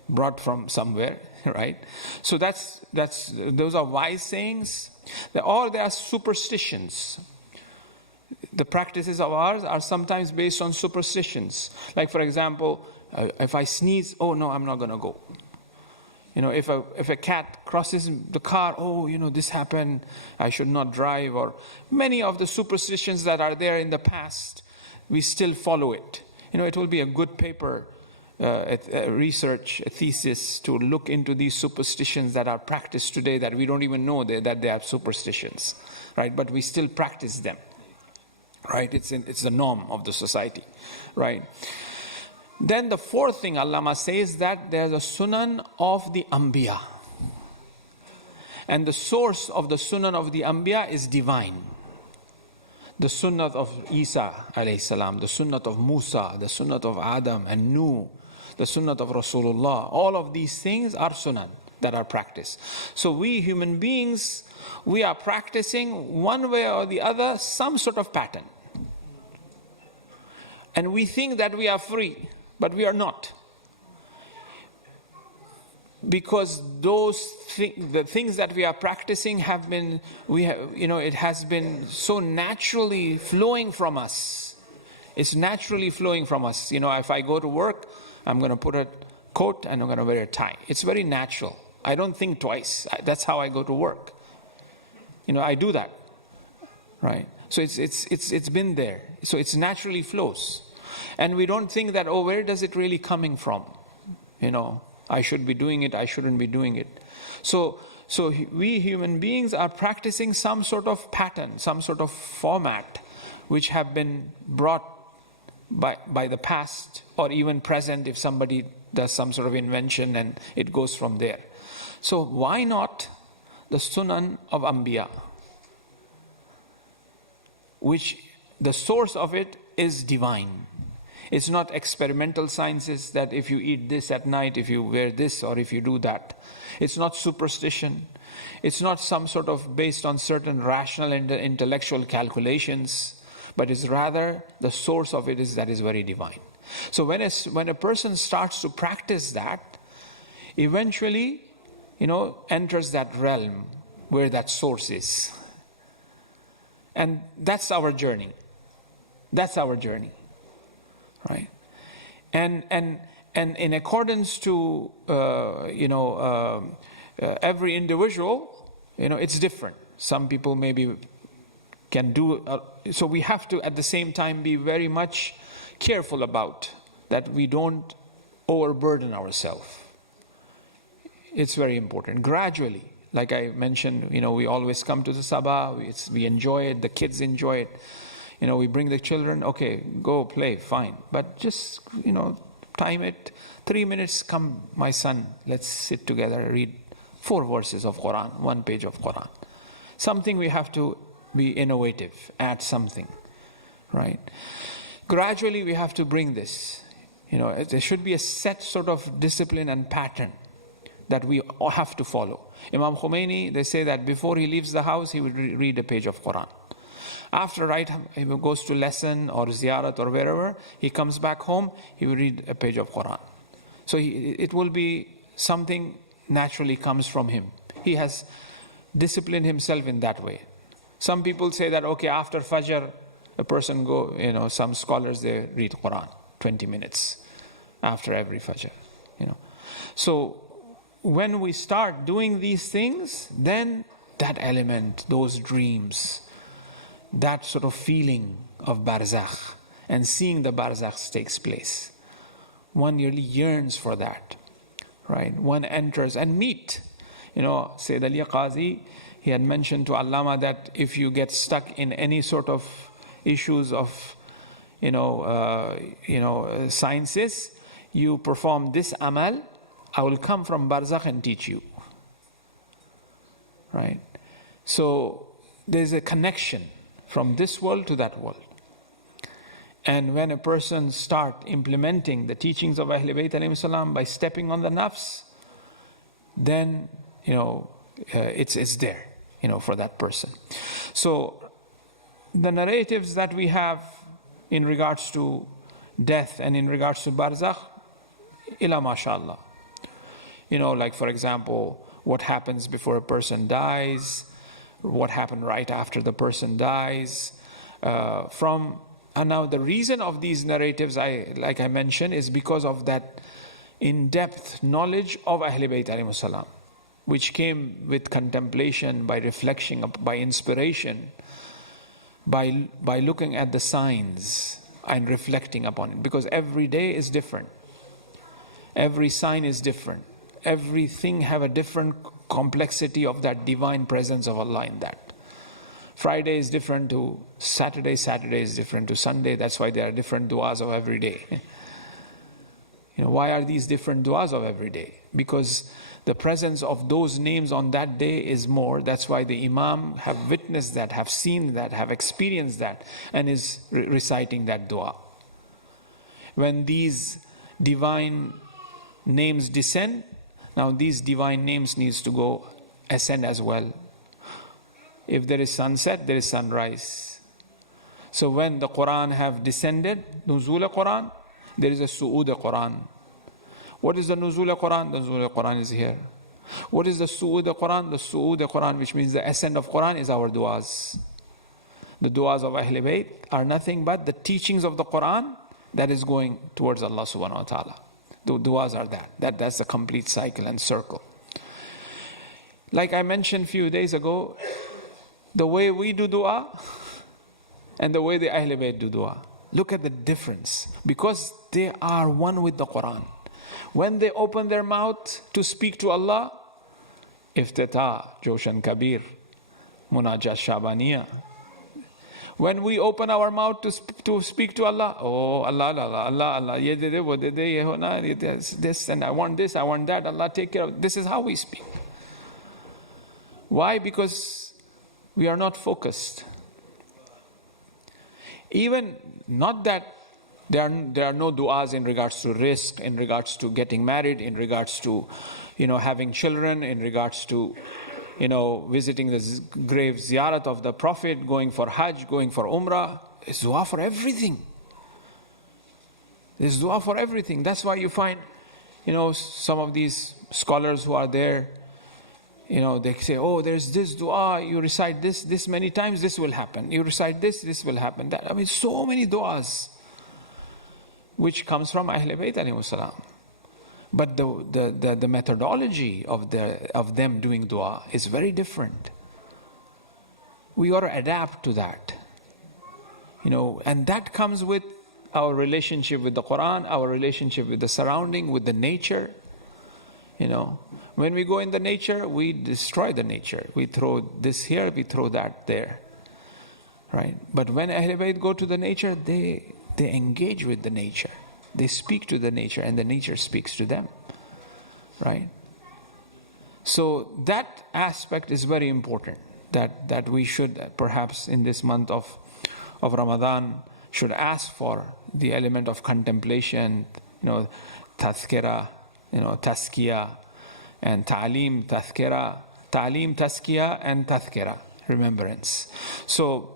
brought from somewhere, right? So those are wise sayings, or there are superstitions. The practices of ours are sometimes based on superstitions. Like, for example, if I sneeze, no, I'm not going to go. If a cat crosses the car, this happened, I should not drive. Or many of the superstitions that are there in the past, we still follow it. It will be a good paper, a research, a thesis to look into these superstitions that are practiced today that we don't even know that they are superstitions, right? But we still practice them, right? It's the norm of the society, right? Then the fourth thing Allama says that there's a sunan of the Anbiya. And the source of the sunan of the Anbiya is divine. The sunnat of Isa alayhi salam, the sunnat of Musa, the sunnat of Adam and Nuh, the sunnat of Rasulullah. All of these things are sunan that are practiced. So we human beings, we are practicing one way or the other some sort of pattern. And we think that we are free, but we are not. Because the things that we are practicing it has been so naturally flowing from us. It's naturally flowing from us. If I go to work, I'm going to put a coat and I'm going to wear a tie. It's very natural. I don't think twice. That's how I go to work. I do that, right? So it's been there. So it naturally flows, and we don't think that, where does it really coming from? I should be doing it. I shouldn't be doing it. So we human beings are practicing some sort of pattern, some sort of format, which have been brought by the past or even present. If somebody does some sort of invention, and it goes from there. So why not the Sunan of Anbiya, which the source of it is divine. It's not experimental sciences that if you eat this at night, if you wear this, or if you do that. It's not superstition. It's not some sort of based on certain rational and intellectual calculations, but it's rather the source of it is very divine. So when a person starts to practice that, eventually, enters that realm where that source is. And that's our journey. That's our journey. Right? And in accordance to, every individual, it's different. Some people maybe can do, so we have to at the same time be very much careful about that we don't overburden ourselves. It's very important. Gradually, like I mentioned, we always come to the Saba, we enjoy it, the kids enjoy it. We bring the children, okay, go play, fine. But just, time it. 3 minutes, come, my son, let's sit together, read 4 verses of Quran, 1 page of Quran. Something we have to be innovative, add something, right? Gradually we have to bring this. There should be a set sort of discipline and pattern that we all have to follow. Imam Khomeini, they say that before he leaves the house, he would read a page of Quran. After he goes to lesson or ziyarat or wherever, he comes back home, he will read a page of Quran. So it will be something naturally comes from him. He has disciplined himself in that way. Some people say that, okay, after Fajr, a person some scholars, they read Quran, 20 minutes after every Fajr, So when we start doing these things, then that element, those dreams, that sort of feeling of barzakh and seeing the barzakh takes place. One really yearns for that, right? One enters and meet. Sayyid Ali Qazi, he had mentioned to Allama that if you get stuck in any sort of issues of, sciences, you perform this amal, I will come from barzakh and teach you, right? So there's a connection from this world to that world. And when a person start implementing the teachings of Ahlul Bayt alayhim salam by stepping on the nafs, then, it's there, for that person. So the narratives that we have in regards to death and in regards to barzakh, ila mashallah. Like for example, what happens before a person dies, what happened right after the person dies. And now the reason of these narratives, like I mentioned, is because of that in-depth knowledge of Ahlul Bayt alayhim salam, which came with contemplation, by reflection, by inspiration, by looking at the signs and reflecting upon it. Because every day is different. Every sign is different. Everything have a different complexity of that divine presence of Allah in that. Friday is different to Saturday, Saturday is different to Sunday. That's why there are different du'as of every day. Why are these different du'as of every day? Because the presence of those names on that day is more. That's why the Imam have witnessed that, have seen that, have experienced that, and is reciting that dua. When these divine names descend, now these divine names needs to go ascend as well. If there is sunset, there is sunrise. So when the Quran have descended, Nuzul Quran, there is a Su'ud Quran. What is the Nuzul Quran? The Nuzul Quran is here. What is the Su'ud Quran? The Su'ud Quran, which means the ascent of Quran, is our du'as. The du'as of Ahl Bayt are nothing but the teachings of the Quran that is going towards Allah subhanahu wa ta'ala. The du'as are that's the complete cycle and circle. Like I mentioned a few days ago, the way we do dua and the way the Ahl Bayt do dua. Look at the difference. Because they are one with the Quran. When they open their mouth to speak to Allah, Iftita, Joshan Kabir, Munajat Shabaniya. When we open our mouth to speak to Allah, oh Allah, Allah, Allah, Allah, ye de wo de ye ho na, this, and I want this, I want that, Allah take care of. This is how we speak. Why? Because we are not focused. Even not that there are no du'as in regards to risk, in regards to getting married, in regards to, having children, in regards to, visiting the grave ziyarat of the Prophet, going for Hajj, going for Umrah. There's dua for everything. There's dua for everything. That's why you find, some of these scholars who are there, they say, oh, there's this dua, you recite this many times, this will happen. You recite this will happen. So many duas, which comes from Ahl Bayt alayhi salam. But the methodology of them doing dua is very different. We ought to adapt to that. And that comes with our relationship with the Quran, our relationship with the surrounding, with the nature. When we go in the nature, we destroy the nature. We throw this here, we throw that there. Right? But when Ahl Bayt go to the nature, they engage with the nature. They speak to the nature and the nature speaks to them. Right? So that aspect is very important. That we should perhaps in this month of Ramadan should ask for the element of contemplation, tazkira, tazkiya, and ta'aleem, tazkira, ta'aleem, tazkiya, and tazkira, remembrance. So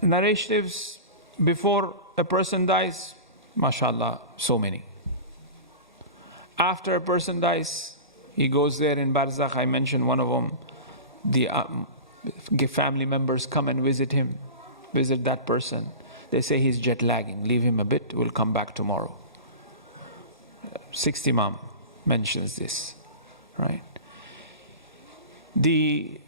narratives before a person dies, mashallah, so many. After a person dies, he goes there in Barzakh. I mentioned one of them. The family members come and visit him, visit that person. They say he's jet lagging. Leave him a bit. We'll come back tomorrow. 6th Imam mentions this, right? The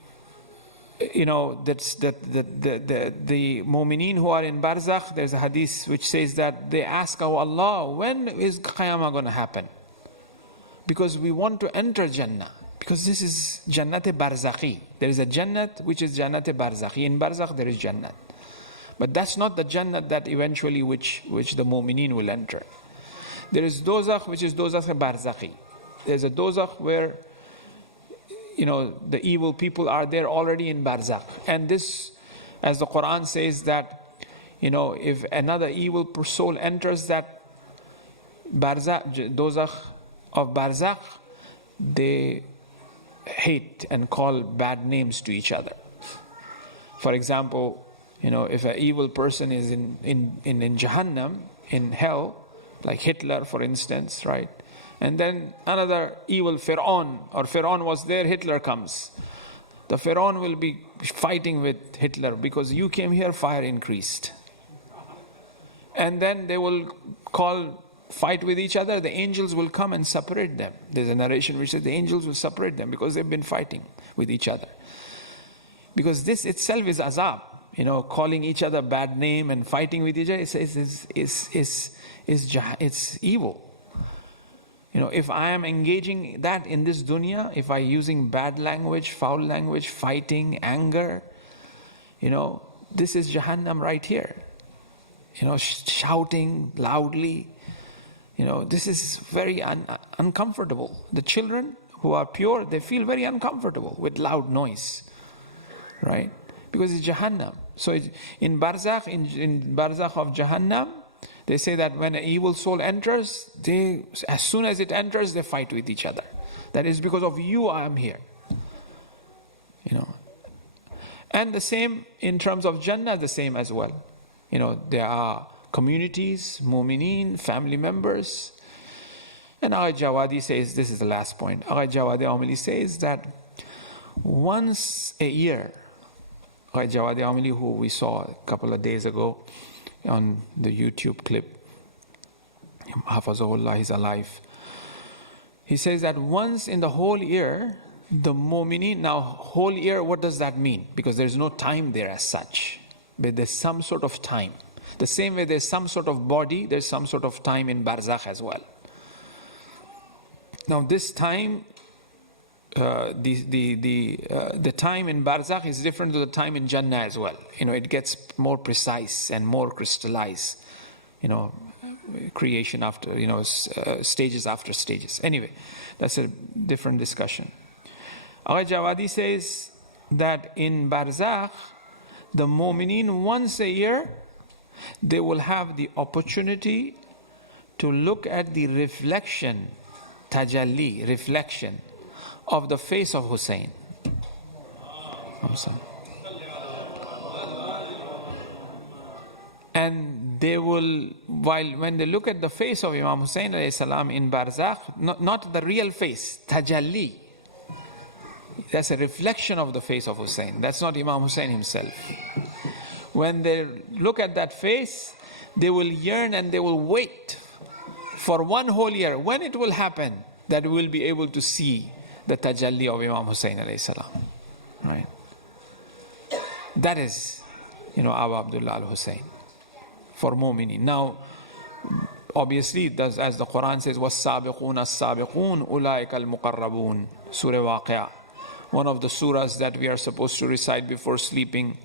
mu'mineen who are in Barzakh, there's a hadith which says that they ask, oh Allah, when is Qiyamah going to happen? Because we want to enter Jannah. Because this is Jannat-e Barzakhi. There is a Jannat which is Jannat-e Barzakhi. In Barzakh there is Jannat. But that's not the Jannat that eventually which the mu'mineen will enter. There is Dozakh which is Dozakh-e Barzakhi. There's a Dozakh where the evil people are there already in Barzakh. And this, as the Quran says that, if another evil soul enters that Barzakh, Dozakh of Barzakh, they hate and call bad names to each other. For example, if an evil person is in Jahannam, in hell, like Hitler, for instance, right? And then another evil Fir'aun was there, Hitler comes. The Fir'aun will be fighting with Hitler because you came here, fire increased. And then they will fight with each other. The angels will come and separate them. There's a narration which says the angels will separate them because they've been fighting with each other. Because this itself is azab. Calling each other bad name and fighting with each other it's evil. If I am engaging that in this dunya, if I using bad language, foul language, fighting, anger, this is Jahannam right here. Shouting loudly, this is very uncomfortable. The children who are pure, they feel very uncomfortable with loud noise, right? Because it's Jahannam. So in Barzakh, in Barzakh of Jahannam, they say that when an evil soul enters, as soon as it enters, they fight with each other. That is because of you I am here. And the same in terms of Jannah, the same as well. There are communities, mu'mineen, family members. And Agha Jawadi says, this is the last point, Agha Jawadi Amili says that once a year, Agha Jawadi Amili, who we saw a couple of days ago on the YouTube clip, Hafazahullah, he's alive. He says that once in the whole year, the mu'mineen, now whole year, what does that mean? Because there's no time there as such, but there's some sort of time. The same way there's some sort of body, there's some sort of time in barzakh as well. Now this time, the time in barzakh is different to the time in Jannah as well. It gets more precise and more crystallized. Creation after, stages after stages. Anyway, that's a different discussion. Agha Jawadi says that in barzakh, the mu'mineen once a year, they will have the opportunity to look at the reflection, tajalli, reflection of the face of Hussein. And they will, when they look at the face of Imam Hussein alayhi salam in barzakh, not the real face, tajalli. That's a reflection of the face of Hussein. That's not Imam Hussein himself. When they look at that face, they will yearn and they will wait for one whole year. When it will happen that we will be able to see the tajalli of Imam Hussein alayhi salam. Right? That is, Abu Abdullah al-Hussein for mu'minin. Now, obviously, as the Quran says, وَالسَّابِقُونَ السَّابِقُونَ أُولَٰئِكَ الْمُقَرَّبُونَ Surah Waqi'ah. One of the surahs that we are supposed to recite before sleeping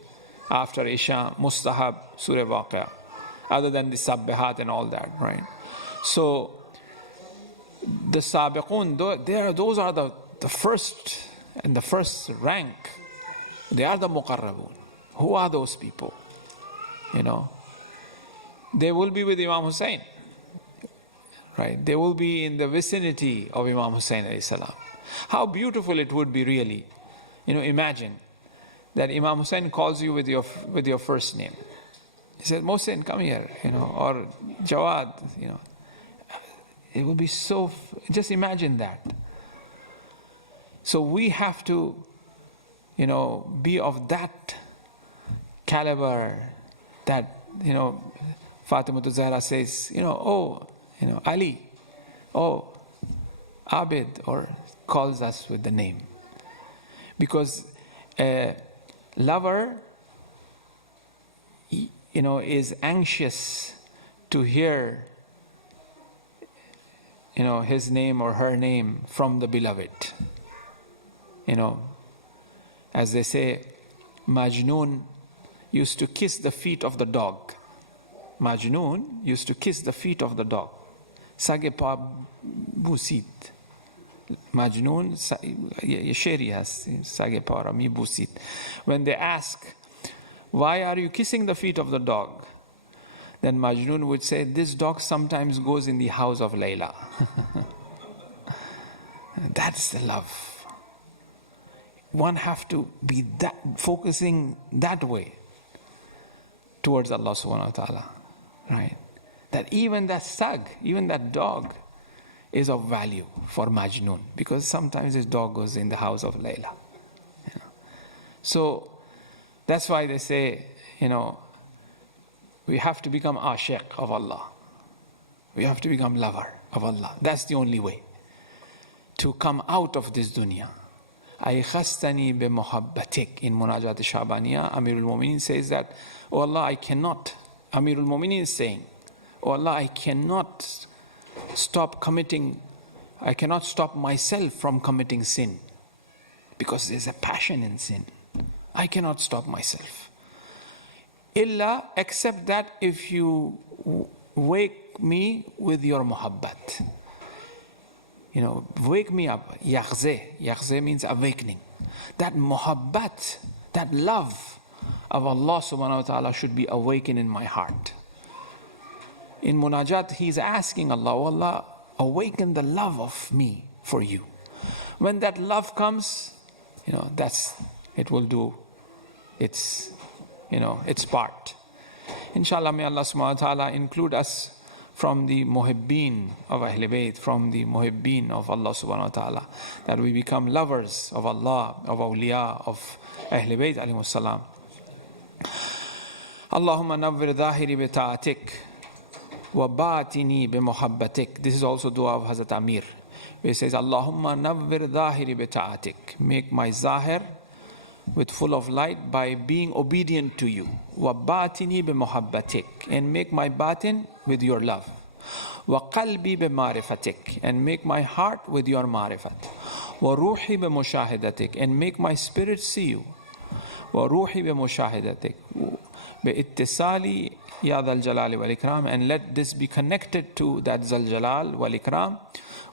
after Isha, Mustahab, Surah Waqi'ah. Other than the Sabbihat and all that, right? So, the Sabiqun, those are the first and the first rank. They are the Muqarrabun. Who are those people? They will be with Imam Hussein, right? They will be in the vicinity of Imam Hussein alayhi salam. How beautiful it would be, really. Imagine that Imam Hussein calls you with your first name. He says, Mohsin, come here, or Jawad, It will be so, just imagine that. So we have to, be of that caliber that, Fatima Zahra says, Ali, Abid, or calls us with the name. Because a lover, is anxious to hear, his name or her name from the beloved. As they say, Majnun used to kiss the feet of the dog. Majnun used to kiss the feet of the dog. Sage pa busit. Majnun, Sheri has sage pa mi busit. When they ask, why are you kissing the feet of the dog? Then Majnun would say, this dog sometimes goes in the house of Layla. That's the love. One have to be focusing that way towards Allah subhanahu wa ta'ala. Right? That even that sag, even that dog is of value for Majnun. Because sometimes his dog goes in the house of Layla. So that's why they say, we have to become ashiq of Allah. We have to become lover of Allah. That's the only way to come out of this dunya. Ay khastani bi muhabbatik. In Munajat Shabaniya, Amirul Mu'minin says that, oh Allah, I cannot. Amirul Mu'minin is saying, oh Allah, I cannot stop myself from committing sin. Because there's a passion in sin. I cannot stop myself. Illa, except that if you wake me with your muhabbat. Wake me up. Yaghze means awakening. That muhabbat, that love of Allah subhanahu wa ta'ala should be awakened in my heart. In Munajat, he's asking Allah, oh Allah, awaken the love of me for you. When that love comes, it will do its part. Inshallah, may Allah subhanahu wa ta'ala include us from the muhibbeen of Ahl Bayt, from the muhibbeen of Allah subhanahu wa ta'ala, that we become lovers of Allah, of awliya, of Ahl Bayt alayhimus salam. Allahumma nawwir dhahiri bi ta'atik wa batini bi muhabbatik. This is also dua of Hazrat Amir. He says, Allahumma nawwir dhahiri bi ta'atik. Make my zahir with full of light by being obedient to you. Wa batini bi muhabbatik. And make my batin with your love. Wa qalbi bi marifatik. And make my heart with your marifat. Wa ruhi bi mushahidatik. And make my spirit see you. Wa ruhi bi mushahidatik. Bi ittisali ya dhal jalali wal ikram. And let this be connected to that zal jalal wal ikram.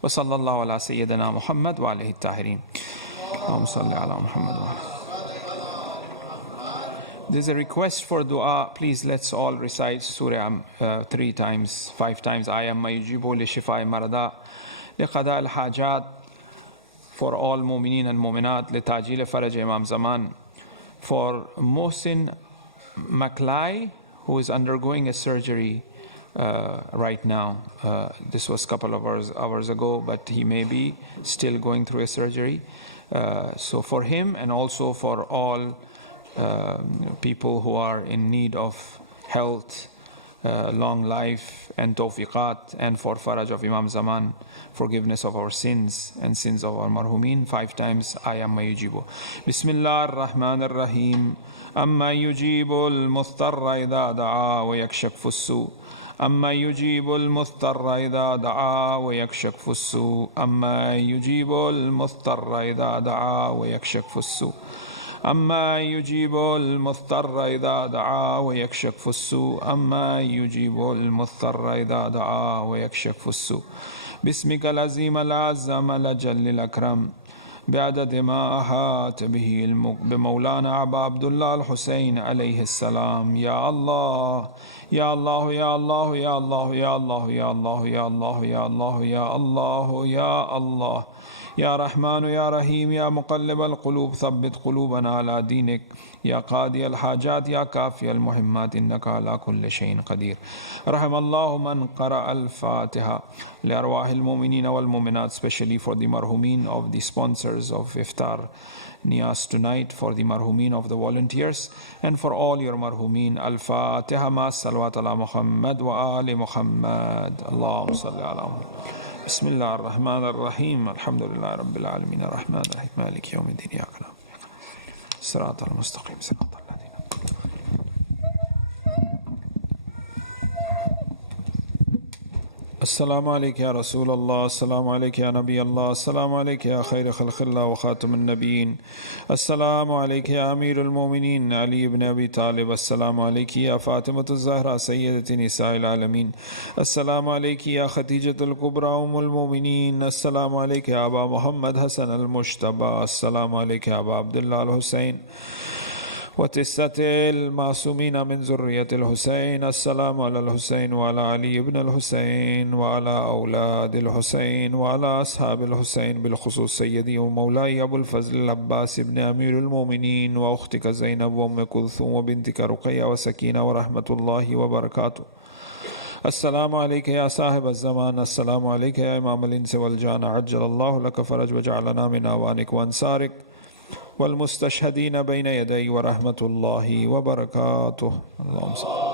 Wa sallallahu ala sayyidina Muhammad wa alihi tahirin. Allahumma salli ala Muhammad wa alihi. There's a request for dua. Please, let's all recite Surah 3 times, 5 times. Ayamma yujibu li shifai marada, li qada al hajat, for all mu'mineen and mu'minat, li tajil faraj imam zaman. For Mohsin Maklai, who is undergoing a surgery right now. This was a couple of hours ago, but he may be still going through a surgery. So for him, and also for all people who are in need of health, long life and tawfiqat, and for faraj of Imam Zaman, forgiveness of our sins and sins of our marhumin. 5 times Ayamma yujibu. Bismillah ar-Rahman ar-Rahim. Amma yujibu al-mustarra idha da'a wa yakshakfu as-su. Amma yujibu al-mustarra idha da'a wa yakshakfu as-su. Amma yujibu al-mustarra idha da'a wa yakshakfu as-su. أما يجيب المضطر إذا دعا ويكشف السوء أما يجيب المضطر إذا دعا ويكشف السوء باسمك العظيم الأعظم الأجل الأكرم بعدد ما أحاط به بمولانا أبا عبد الله الحسين عليه السلام. يا الله يا الله يا الله يا الله يا الله يا الله يا الله يا الله يا الله يا الله يا رحمن يا رحيم يا مقلب القلوب ثبت قلوبنا على دينك يا قاضي الحاجات يا كافي المهمات إنك على كل شيء قدير. رحم الله من قرأ الفاتحة لأرواح المؤمنين والمؤمنات, especially for the marhumin of the sponsors of Iftar Niyas tonight, for the marhumin of the volunteers, and for all your marhumin. Al-Fatiha ma salawat ala Muhammad wa ali Muhammad. Allahumma salli ala Muhammad. بسم الله الرحمن الرحيم الحمد لله رب العالمين الرحمن الرحيم مالك يوم الدين إياك نعبد الصراط المستقيم صراط الذين السلام عليك يا رسول الله السلام عليك يا نبي الله السلام عليك يا خير خلق الله وخاتم النبيين السلام عليك يا أمير المؤمنين علي بن أبي طالب السلام عليك يا فاطمة الزهراء سيدة نساء العالمين السلام عليك يا خديجة الكبرى أم المؤمنين السلام عليك يا أبا محمد حسن المجتبى السلام عليك يا أبا عبد الله الحسين وتسة المعصومين من ذرية الحسين السلام على الحسين وعلى علي بن الحسين وعلى أولاد الحسين وعلى أصحاب الحسين بالخصوص سيدي ومولاي أبو الفضل العباس بن أمير المؤمنين وأختك زينب وأم كلثوم وبنتك رقية وسكينة ورحمة الله وبركاته. السلام عليك يا صاحب الزمان السلام عليك يا إمام الإنس والجان عجل الله لك فرج وجعلنا من أعوانك وأنصارك والمستشهدين بين يدي ورحمة الله وبركاته. اللهم صل